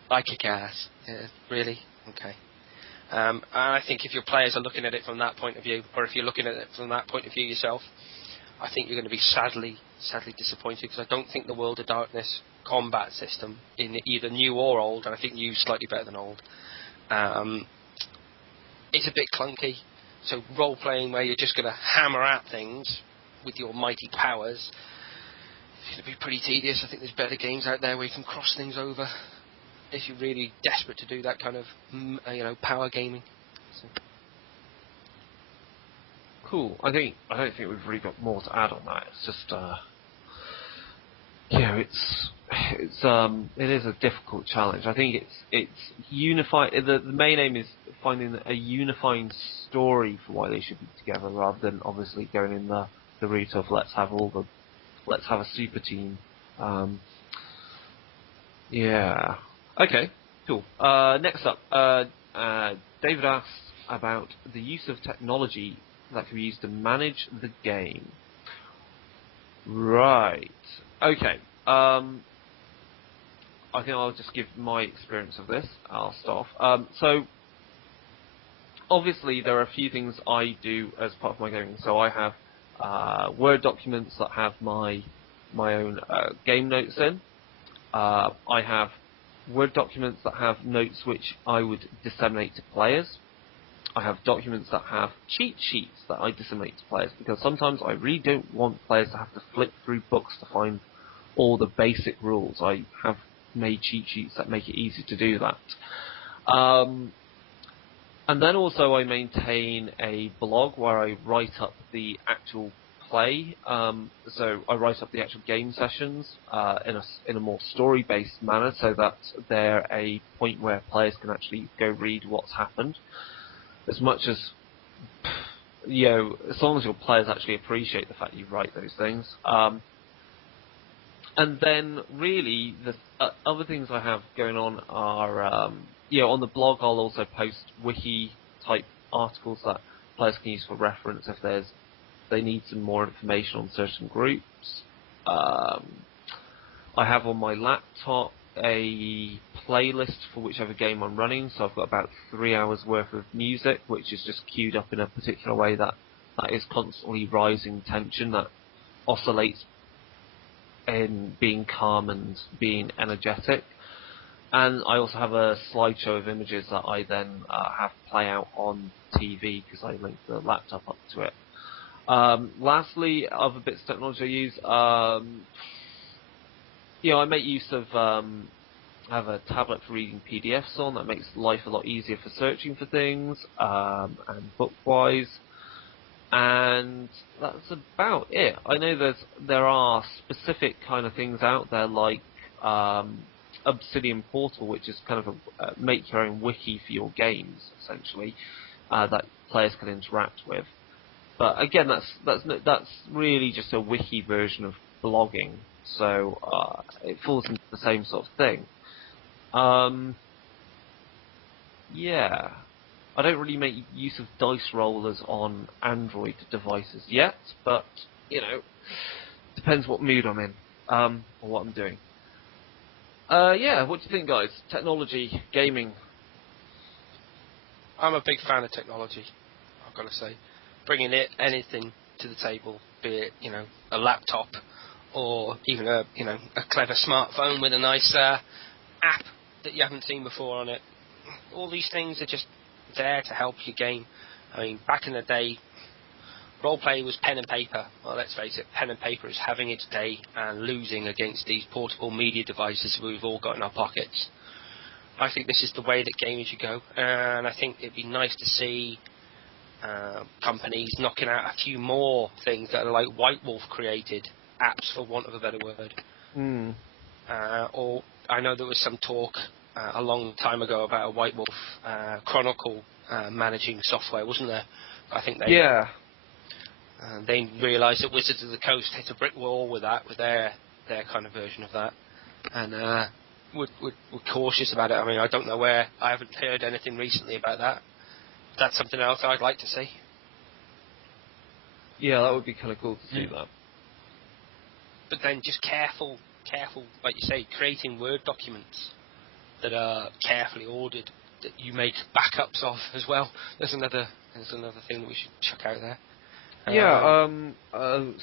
I kick ass. Yeah, really? Okay. And I think if your players are looking at it from that point of view, or if you're looking at it from that point of view yourself, I think you're going to be sadly disappointed, because I don't think the World of Darkness combat system, in either new or old, and I think new's slightly better than old, it's a bit clunky. So role-playing where you're just going to hammer at things with your mighty powers, it's going to be pretty tedious. I think there's better games out there where you can cross things over if you're really desperate to do that kind of, power gaming. So. Cool. I don't think we've really got more to add on that. It's just, it is a difficult challenge. I think it's unifying. The main aim is finding a unifying story for why they should be together, rather than obviously going in the route of let's have a super team. Yeah. Okay. Cool. Next up, David asks about the use of technology that can be used to manage the game. Right. Okay. I think I'll just give my experience of this. I'll start off. So, obviously, there are a few things I do as part of my gaming. So I have Word documents that have my own game notes in. I have Word documents that have notes which I would disseminate to players. I have documents that have cheat sheets that I disseminate to players, because sometimes I really don't want players to have to flip through books to find all the basic rules. I have made cheat sheets that make it easy to do that. And then also I maintain a blog where I write up the actual play. So I write up the actual game sessions in a more story-based manner, so that they're a point where players can actually go read what's happened. As much as, as long as your players actually appreciate the fact you write those things. And then, really, the other things I have going on are, on the blog I'll also post wiki-type articles that players can use for reference if they need some more information on certain groups. I have on my laptop a playlist for whichever game I'm running, so I've got about 3 hours worth of music, which is just queued up in a particular way that is constantly rising tension, that oscillates in being calm and being energetic. And I also have a slideshow of images that I then have play out on TV, because I link the laptop up to it. Lastly, other bits of technology I use, I make use of, I have a tablet for reading PDFs on. That makes life a lot easier for searching for things, and book-wise. And that's about it. I know there are specific kind of things out there, like Obsidian Portal, which is kind of a make your own wiki for your games, essentially, that players can interact with. But again, that's really just a wiki version of blogging, so it falls into the same sort of thing. I don't really make use of dice rollers on Android devices yet, but, depends what mood I'm in, or what I'm doing. What do you think, guys? Technology, gaming? I'm a big fan of technology, I've got to say. Bringing anything to the table, be it, a laptop, or even a clever smartphone with a nice app that you haven't seen before on it. All these things are just there to help your game. I mean, back in the day, roleplay was pen and paper. Well, let's face it, pen and paper is having its day and losing against these portable media devices we've all got in our pockets. I think this is the way that gaming should go, and I think it'd be nice to see companies knocking out a few more things that are like White Wolf created apps, for want of a better word. Or I know there was some talk a long time ago about a White Wolf Chronicle managing software, wasn't there? I think they realised that Wizards of the Coast hit a brick wall with that, with their kind of version of that, and we're cautious about it. I mean, I don't know where. I haven't heard anything recently about that. That's something else I'd like to see. Yeah, that would be kind of cool to see that. But then just careful, like you say, creating Word documents that are carefully ordered, that you make backups of as well. There's another thing that we should chuck out there. Yeah,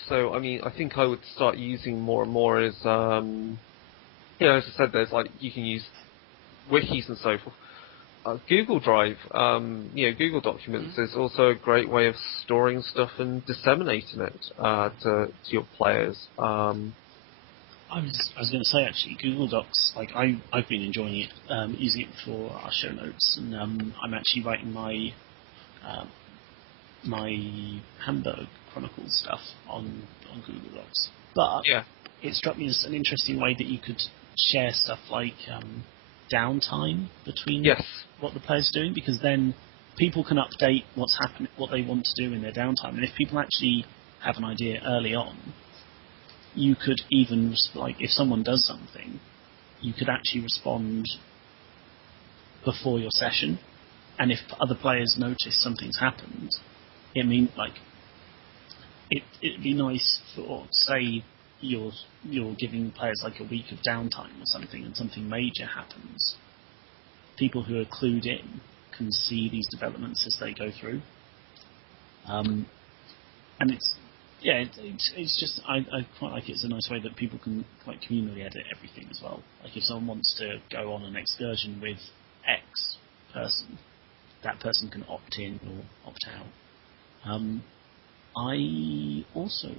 so, I mean, I think I would start using more and more is, as I said, there's like, you can use wikis and so forth. Google Drive, Google Documents is also a great way of storing stuff and disseminating it to your players. I was going to say actually, Google Docs. Like I've been enjoying it, using it for our show notes, and I'm actually writing my Hamburg Chronicle stuff on Google Docs. But it struck me as an interesting way that you could share stuff like downtime between what the players are doing, because then people can update what's happening, what they want to do in their downtime. And if people actually have an idea early on, you could even, like, if someone does something, you could actually respond before your session. And if other players notice something's happened, it'd be nice for, say, you're giving players like a week of downtime or something, and something major happens. People who are clued in can see these developments as they go through, and it's just I quite like it. It's a nice way that people can quite communally edit everything as well. Like if someone wants to go on an excursion with X person, that person can opt in or opt out. I also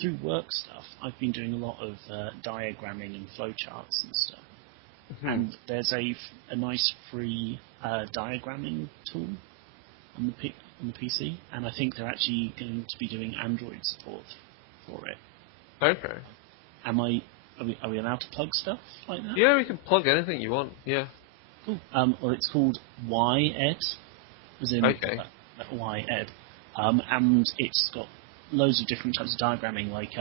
through work stuff, I've been doing a lot of diagramming and flowcharts and stuff. Mm-hmm. And there's a nice free diagramming tool on the PC, and I think they're actually going to be doing Android support for it. Okay. Are we allowed to plug stuff like that? Yeah, we can plug anything you want. Yeah. Cool. Well, it's called YED, as in YED, and it's got loads of different types of diagramming, like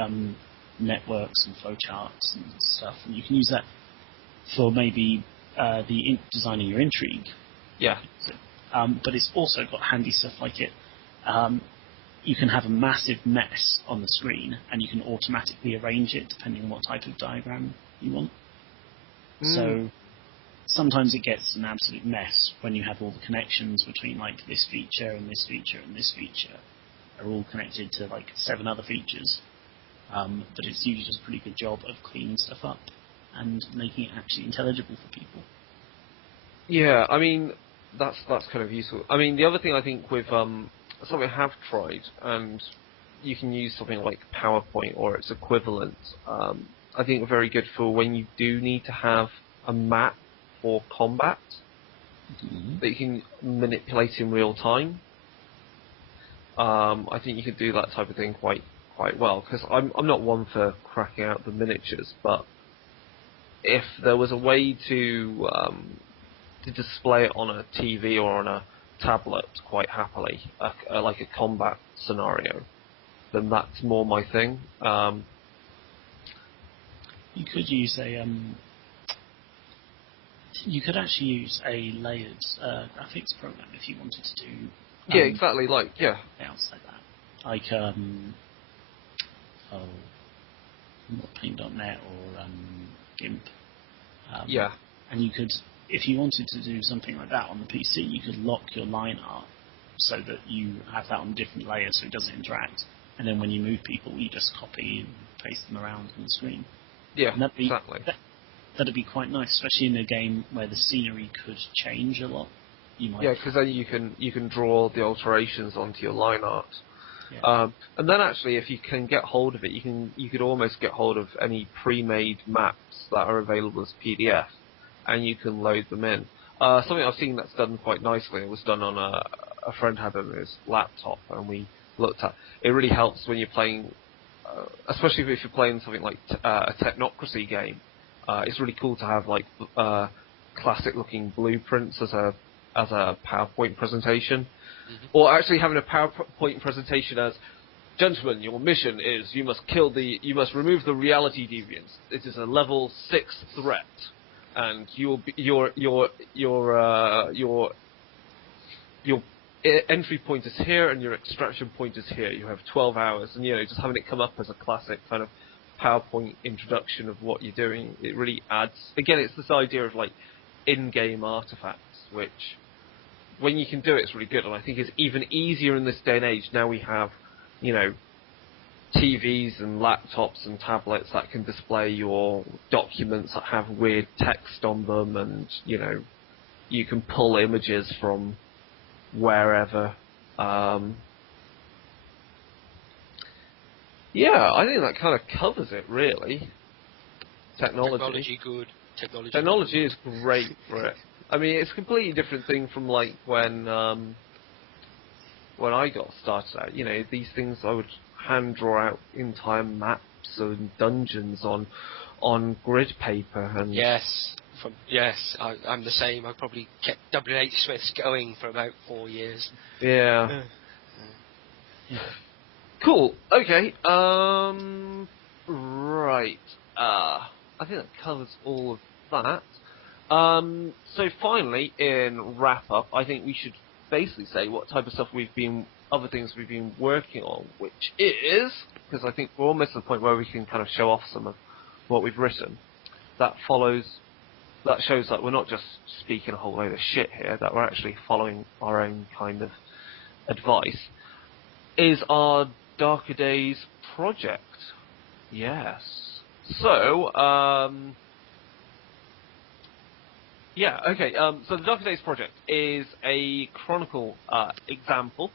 networks and flowcharts and stuff, and you can use that for maybe designing your intrigue. Yeah. But it's also got handy stuff like it. You can have a massive mess on the screen, and you can automatically arrange it depending on what type of diagram you want. So sometimes it gets an absolute mess when you have all the connections between like this feature and this feature and this feature are all connected to like 7 other features. But it's usually does a pretty good job of cleaning stuff up and making it actually intelligible for people. Yeah, I mean, that's kind of useful. I mean, the other thing I think with something I have tried, and you can use something like PowerPoint or its equivalent, I think are very good for when you do need to have a map for combat that you can manipulate in real time. I think you could do that type of thing quite well, because I'm not one for cracking out the miniatures, but if there was a way to display it on a TV or on a tablet quite happily, like a combat scenario, then that's more my thing. You could use you could actually use a layered graphics program if you wanted to do. Yeah, exactly. Layouts like that, like Paint.net or GIMP. And you could, if you wanted to do something like that on the PC, you could lock your line art so that you have that on different layers so it doesn't interact. And then when you move people, you just copy and paste them around on the screen. Yeah, exactly. That'd be quite nice, especially in a game where the scenery could change a lot. Because then you can draw the alterations onto your line art. Yeah. And then actually, if you can get hold of it, you could almost get hold of any pre-made maps that are available as PDF, and you can load them in. Something I've seen that's done quite nicely. It was done on a friend had on his laptop, and we looked at. It really helps when you're playing, especially if you're playing something like a technocracy game. It's really cool to have like classic-looking blueprints as a PowerPoint presentation, or actually having a PowerPoint presentation as gentlemen, your mission is you must remove the reality deviants. It is a level 6 threat, and your entry point is here and your extraction point is here. You have 12 hours, and just having it come up as a classic kind of PowerPoint introduction of what you're doing, it really adds. Again, it's this idea of like in-game artifacts, which when you can do it, it's really good. And I think it's even easier in this day and age. Now we have, TVs and laptops and tablets that can display your documents that have weird text on them, and you can pull images from wherever. Yeah, I think that kind of covers it, really. Technology Technology is great for it. I mean, it's a completely different thing from like when I got started out. These things I would hand draw out entire maps and dungeons on grid paper and. Yes. I'm the same. I probably kept W.H. Smiths going for about 4 years. Yeah. Cool. Okay. Right. I think that covers all of that. So finally, in wrap up, I think we should basically say what type of stuff other things we've been working on, which is, because I think we're almost at the point where we can kind of show off some of what we've written. That shows that we're not just speaking a whole load of shit here, that we're actually following our own kind of advice, is our Darker Days project. Yes. So, so the Darker Days project is a Chronicle example,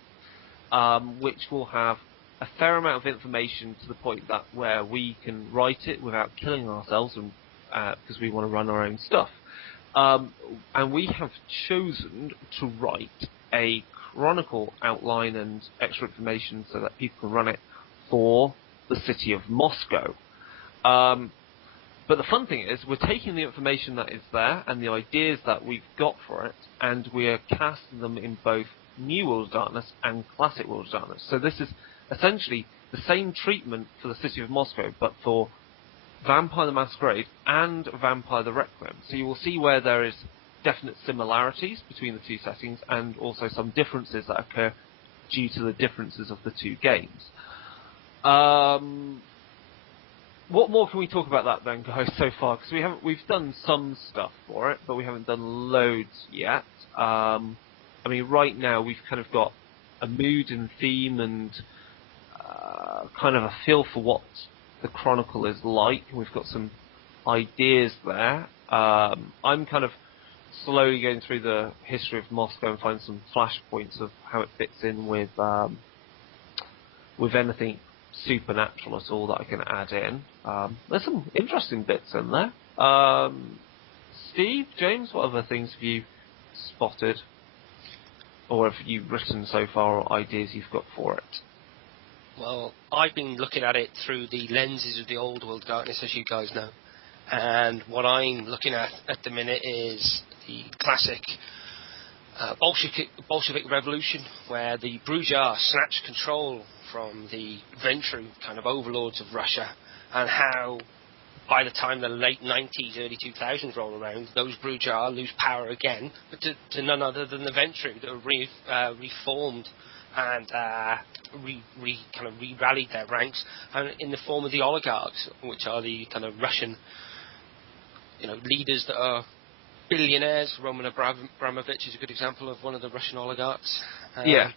which will have a fair amount of information to the point that where we can write it without killing ourselves, and because we want to run our own stuff. And we have chosen to write a Chronicle outline and extra information so that people can run it for the city of Moscow. But the fun thing is, we're taking the information that is there and the ideas that we've got for it, and we are casting them in both New World of Darkness and Classic World of Darkness. So this is essentially the same treatment for the city of Moscow, but for Vampire the Masquerade and Vampire the Requiem. So you will see where there is definite similarities between the two settings, and also some differences that occur due to the differences of the two games. What more can we talk about that then, guys, so far? Because we've done some stuff for it, but we haven't done loads yet. I mean, right now we've kind of got a mood and theme and kind of a feel for what the Chronicle is like. We've got some ideas there. I'm kind of slowly going through the history of Moscow and finding some flashpoints of how it fits in with anything supernatural at all that I can add in. There's some interesting bits in there. Steve, James, what other things have you spotted, or have you written so far, or ideas you've got for it? Well, I've been looking at it through the lenses of the old World of Darkness, as you guys know. And what I'm looking at the minute is the classic Bolshevik Revolution, where the bourgeois snatched control from the Ventru kind of overlords of Russia, and how by the time the late 90s, early 2000s roll around, those bourgeois lose power again, but to none other than the Ventru that are reformed and kind of re-rallied their ranks, and in the form of the oligarchs, which are the kind of Russian, leaders that are billionaires. Roman Abramovich is a good example of one of the Russian oligarchs. Yeah.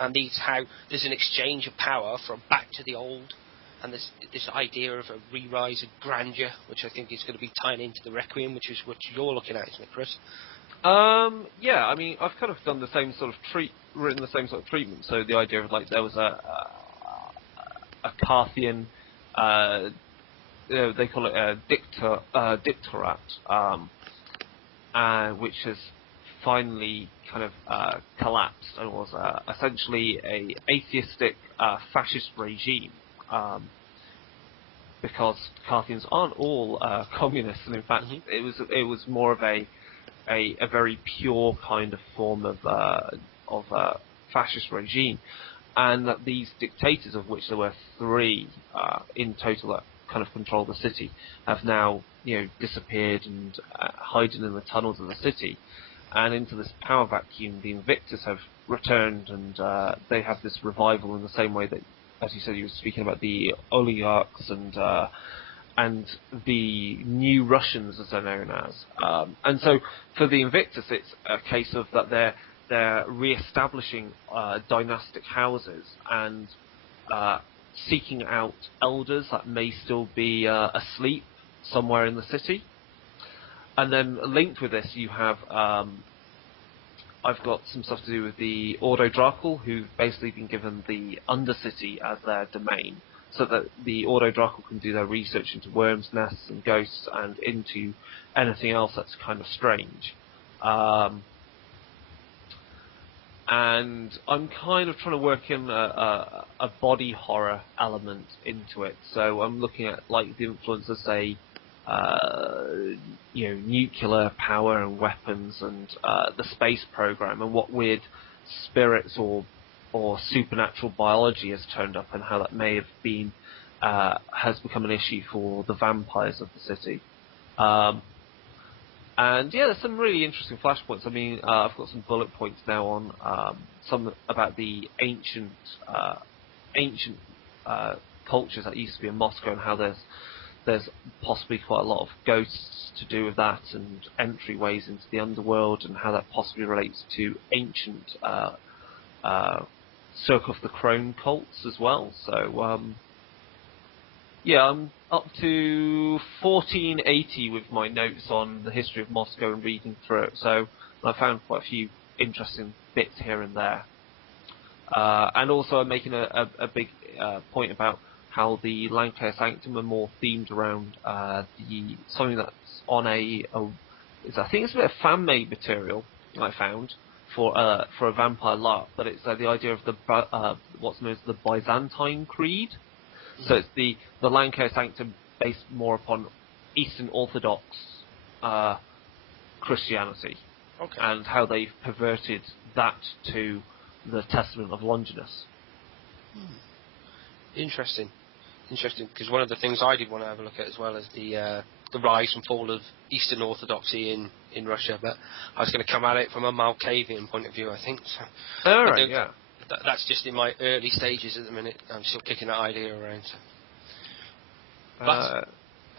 And how there's an exchange of power from back to the old, and this idea of a re-rise of grandeur, which I think is going to be tying into the Requiem, which is what you're looking at, isn't it, Chris? Yeah, I mean, I've kind of done the same sort of written the same sort of treatment. So the idea of like there was a Carthian, they call it a dictatorate, which has finally kind of collapsed and was essentially a atheistic fascist regime. Because Carthians aren't all communists, and in fact, it was more of a very pure kind of form of fascist regime. and that these dictators, of which there were 3 in total that kind of control the city, have now disappeared and hiding in the tunnels of the city. And into this power vacuum, the Invictus have returned, and they have this revival in the same way that, as you said, you were speaking about the oligarchs and the New Russians, as they're known as. And so for the Invictus, it's a case of that they're re-establishing dynastic houses and seeking out elders that may still be asleep somewhere in the city. And then linked with this, you have I've got some stuff to do with the Ordo Darkle, who've basically been given the Undercity as their domain, so that the Ordo Darkle can do their research into worms, nests, and ghosts, and into anything else that's kind of strange. And I'm kind of trying to work in a body horror element into it. So I'm looking at like the influence of, say, nuclear power and weapons, and the space program, and what weird spirits or supernatural biology has turned up, and how that may have been has become an issue for the vampires of the city. And yeah, there's some really interesting flashpoints. I mean, I've got some bullet points now on some about the ancient cultures that used to be in Moscow, and how there's possibly quite a lot of ghosts to do with that, and entryways into the underworld, and how that possibly relates to ancient Circle of the Crone cults as well. So yeah, I'm up to 1480 with my notes on the history of Moscow and reading through it. So I found quite a few interesting bits here and there. And also I'm making a big point about how the Lancashire Sanctum are more themed around something that's on I think it's a bit of fan-made material I found for a vampire LARP, but it's the idea of the what's known as the Byzantine Creed. So it's the Lancashire Sanctum based more upon Eastern Orthodox Christianity, and how they've perverted that to the Testament of Longinus. Interesting, because one of the things I did want to have a look at as well is the rise and fall of Eastern Orthodoxy in Russia, but I was going to come at it from a Malkavian point of view, I think. So all right, yeah. That's just in my early stages at the minute. I'm still kicking that idea around. So. But I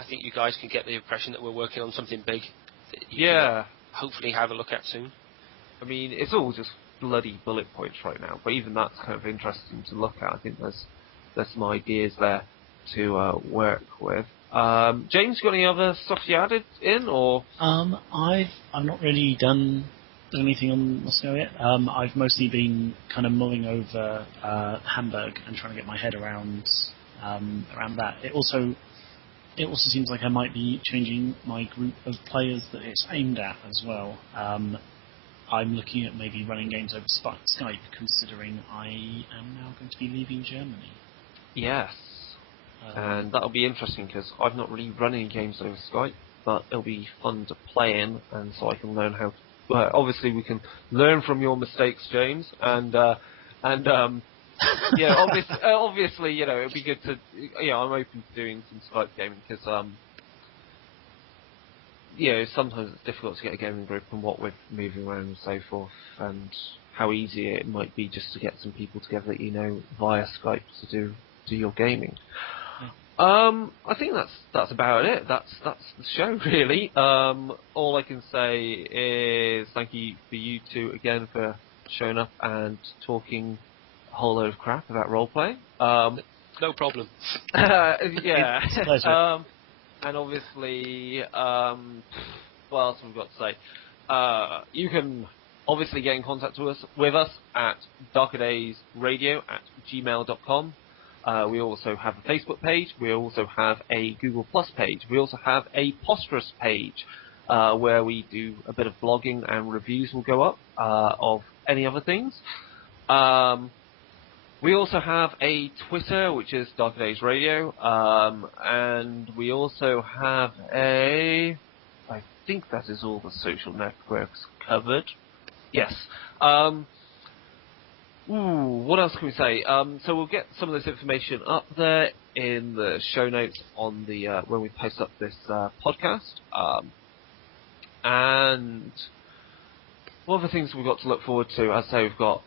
think you guys can get the impression that we're working on something big that you can hopefully have a look at soon. I mean, it's all just bloody bullet points right now, but even that's kind of interesting to look at. I think there's some ideas there to work with. James, got any other stuff you added in, or? I've not really done anything on Moscow yet. I've mostly been kind of mulling over Hamburg and trying to get my head around that. It also seems like I might be changing my group of players that it's aimed at as well. I'm looking at maybe running games over Skype, considering I am now going to be leaving Germany. Yes. And that'll be interesting, because I've not really run any games over Skype, but it'll be fun to play in, and so I can learn how to... obviously we can learn from your mistakes, James, and yeah, obviously, it'd be good to... I'm open to doing some Skype gaming, because, sometimes it's difficult to get a gaming group, and what with moving around and so forth, and how easy it might be just to get some people together that via Skype to do your gaming. I think that's about it. That's the show, really. All I can say is thank you for you two again for showing up and talking a whole load of crap about roleplay. No problem. Yeah. It's a pleasure. And obviously, what else have we got to say? You can obviously get in contact with us at darkerdaysradio@gmail.com. We also have a Facebook page. We also have a Google Plus page. We also have a Posterous page where we do a bit of blogging, and reviews will go up of any other things. We also have a Twitter, which is Darker Days Radio, and we also have I think that is all the social networks covered. Yes. Ooh, what else can we say? So we'll get some of this information up there in the show notes on the when we post up this podcast. And what other things we've got to look forward to? As I say, we've got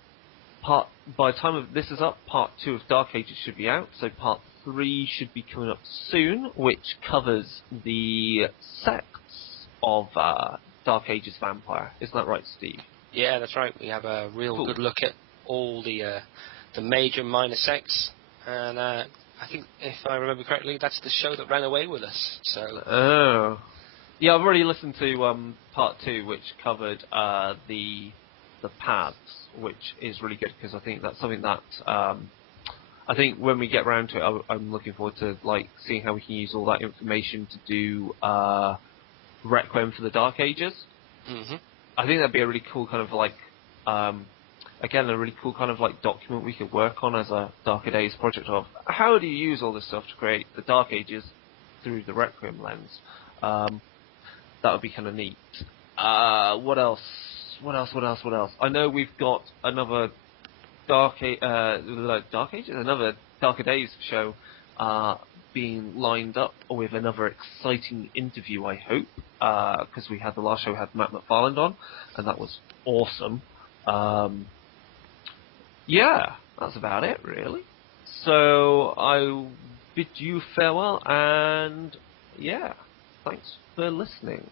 by the time of this is up, part 2 of Dark Ages should be out. So part 3 should be coming up soon, which covers the sects of Dark Ages Vampire. Isn't that right, Steve? Yeah, that's right. We have a real good look at all the major minor sects, and I think, if I remember correctly, that's the show that ran away with us. So. Oh. Yeah, I've already listened to part 2, which covered the paths, which is really good because I think that's something that I think when we get around to it, I'm looking forward to seeing how we can use all that information to do Requiem for the Dark Ages. Mm-hmm. I think that'd be a really cool kind of again, a really cool kind of document we could work on as a Darker Days project of how do you use all this stuff to create the Dark Ages through the Requiem lens. That would be kind of neat. What else? I know we've got another another Darker Days show being lined up with another exciting interview, I hope, because we had the last show had Matt McFarland on, and that was awesome. Yeah, that's about it, really. So I bid you farewell, and yeah, thanks for listening.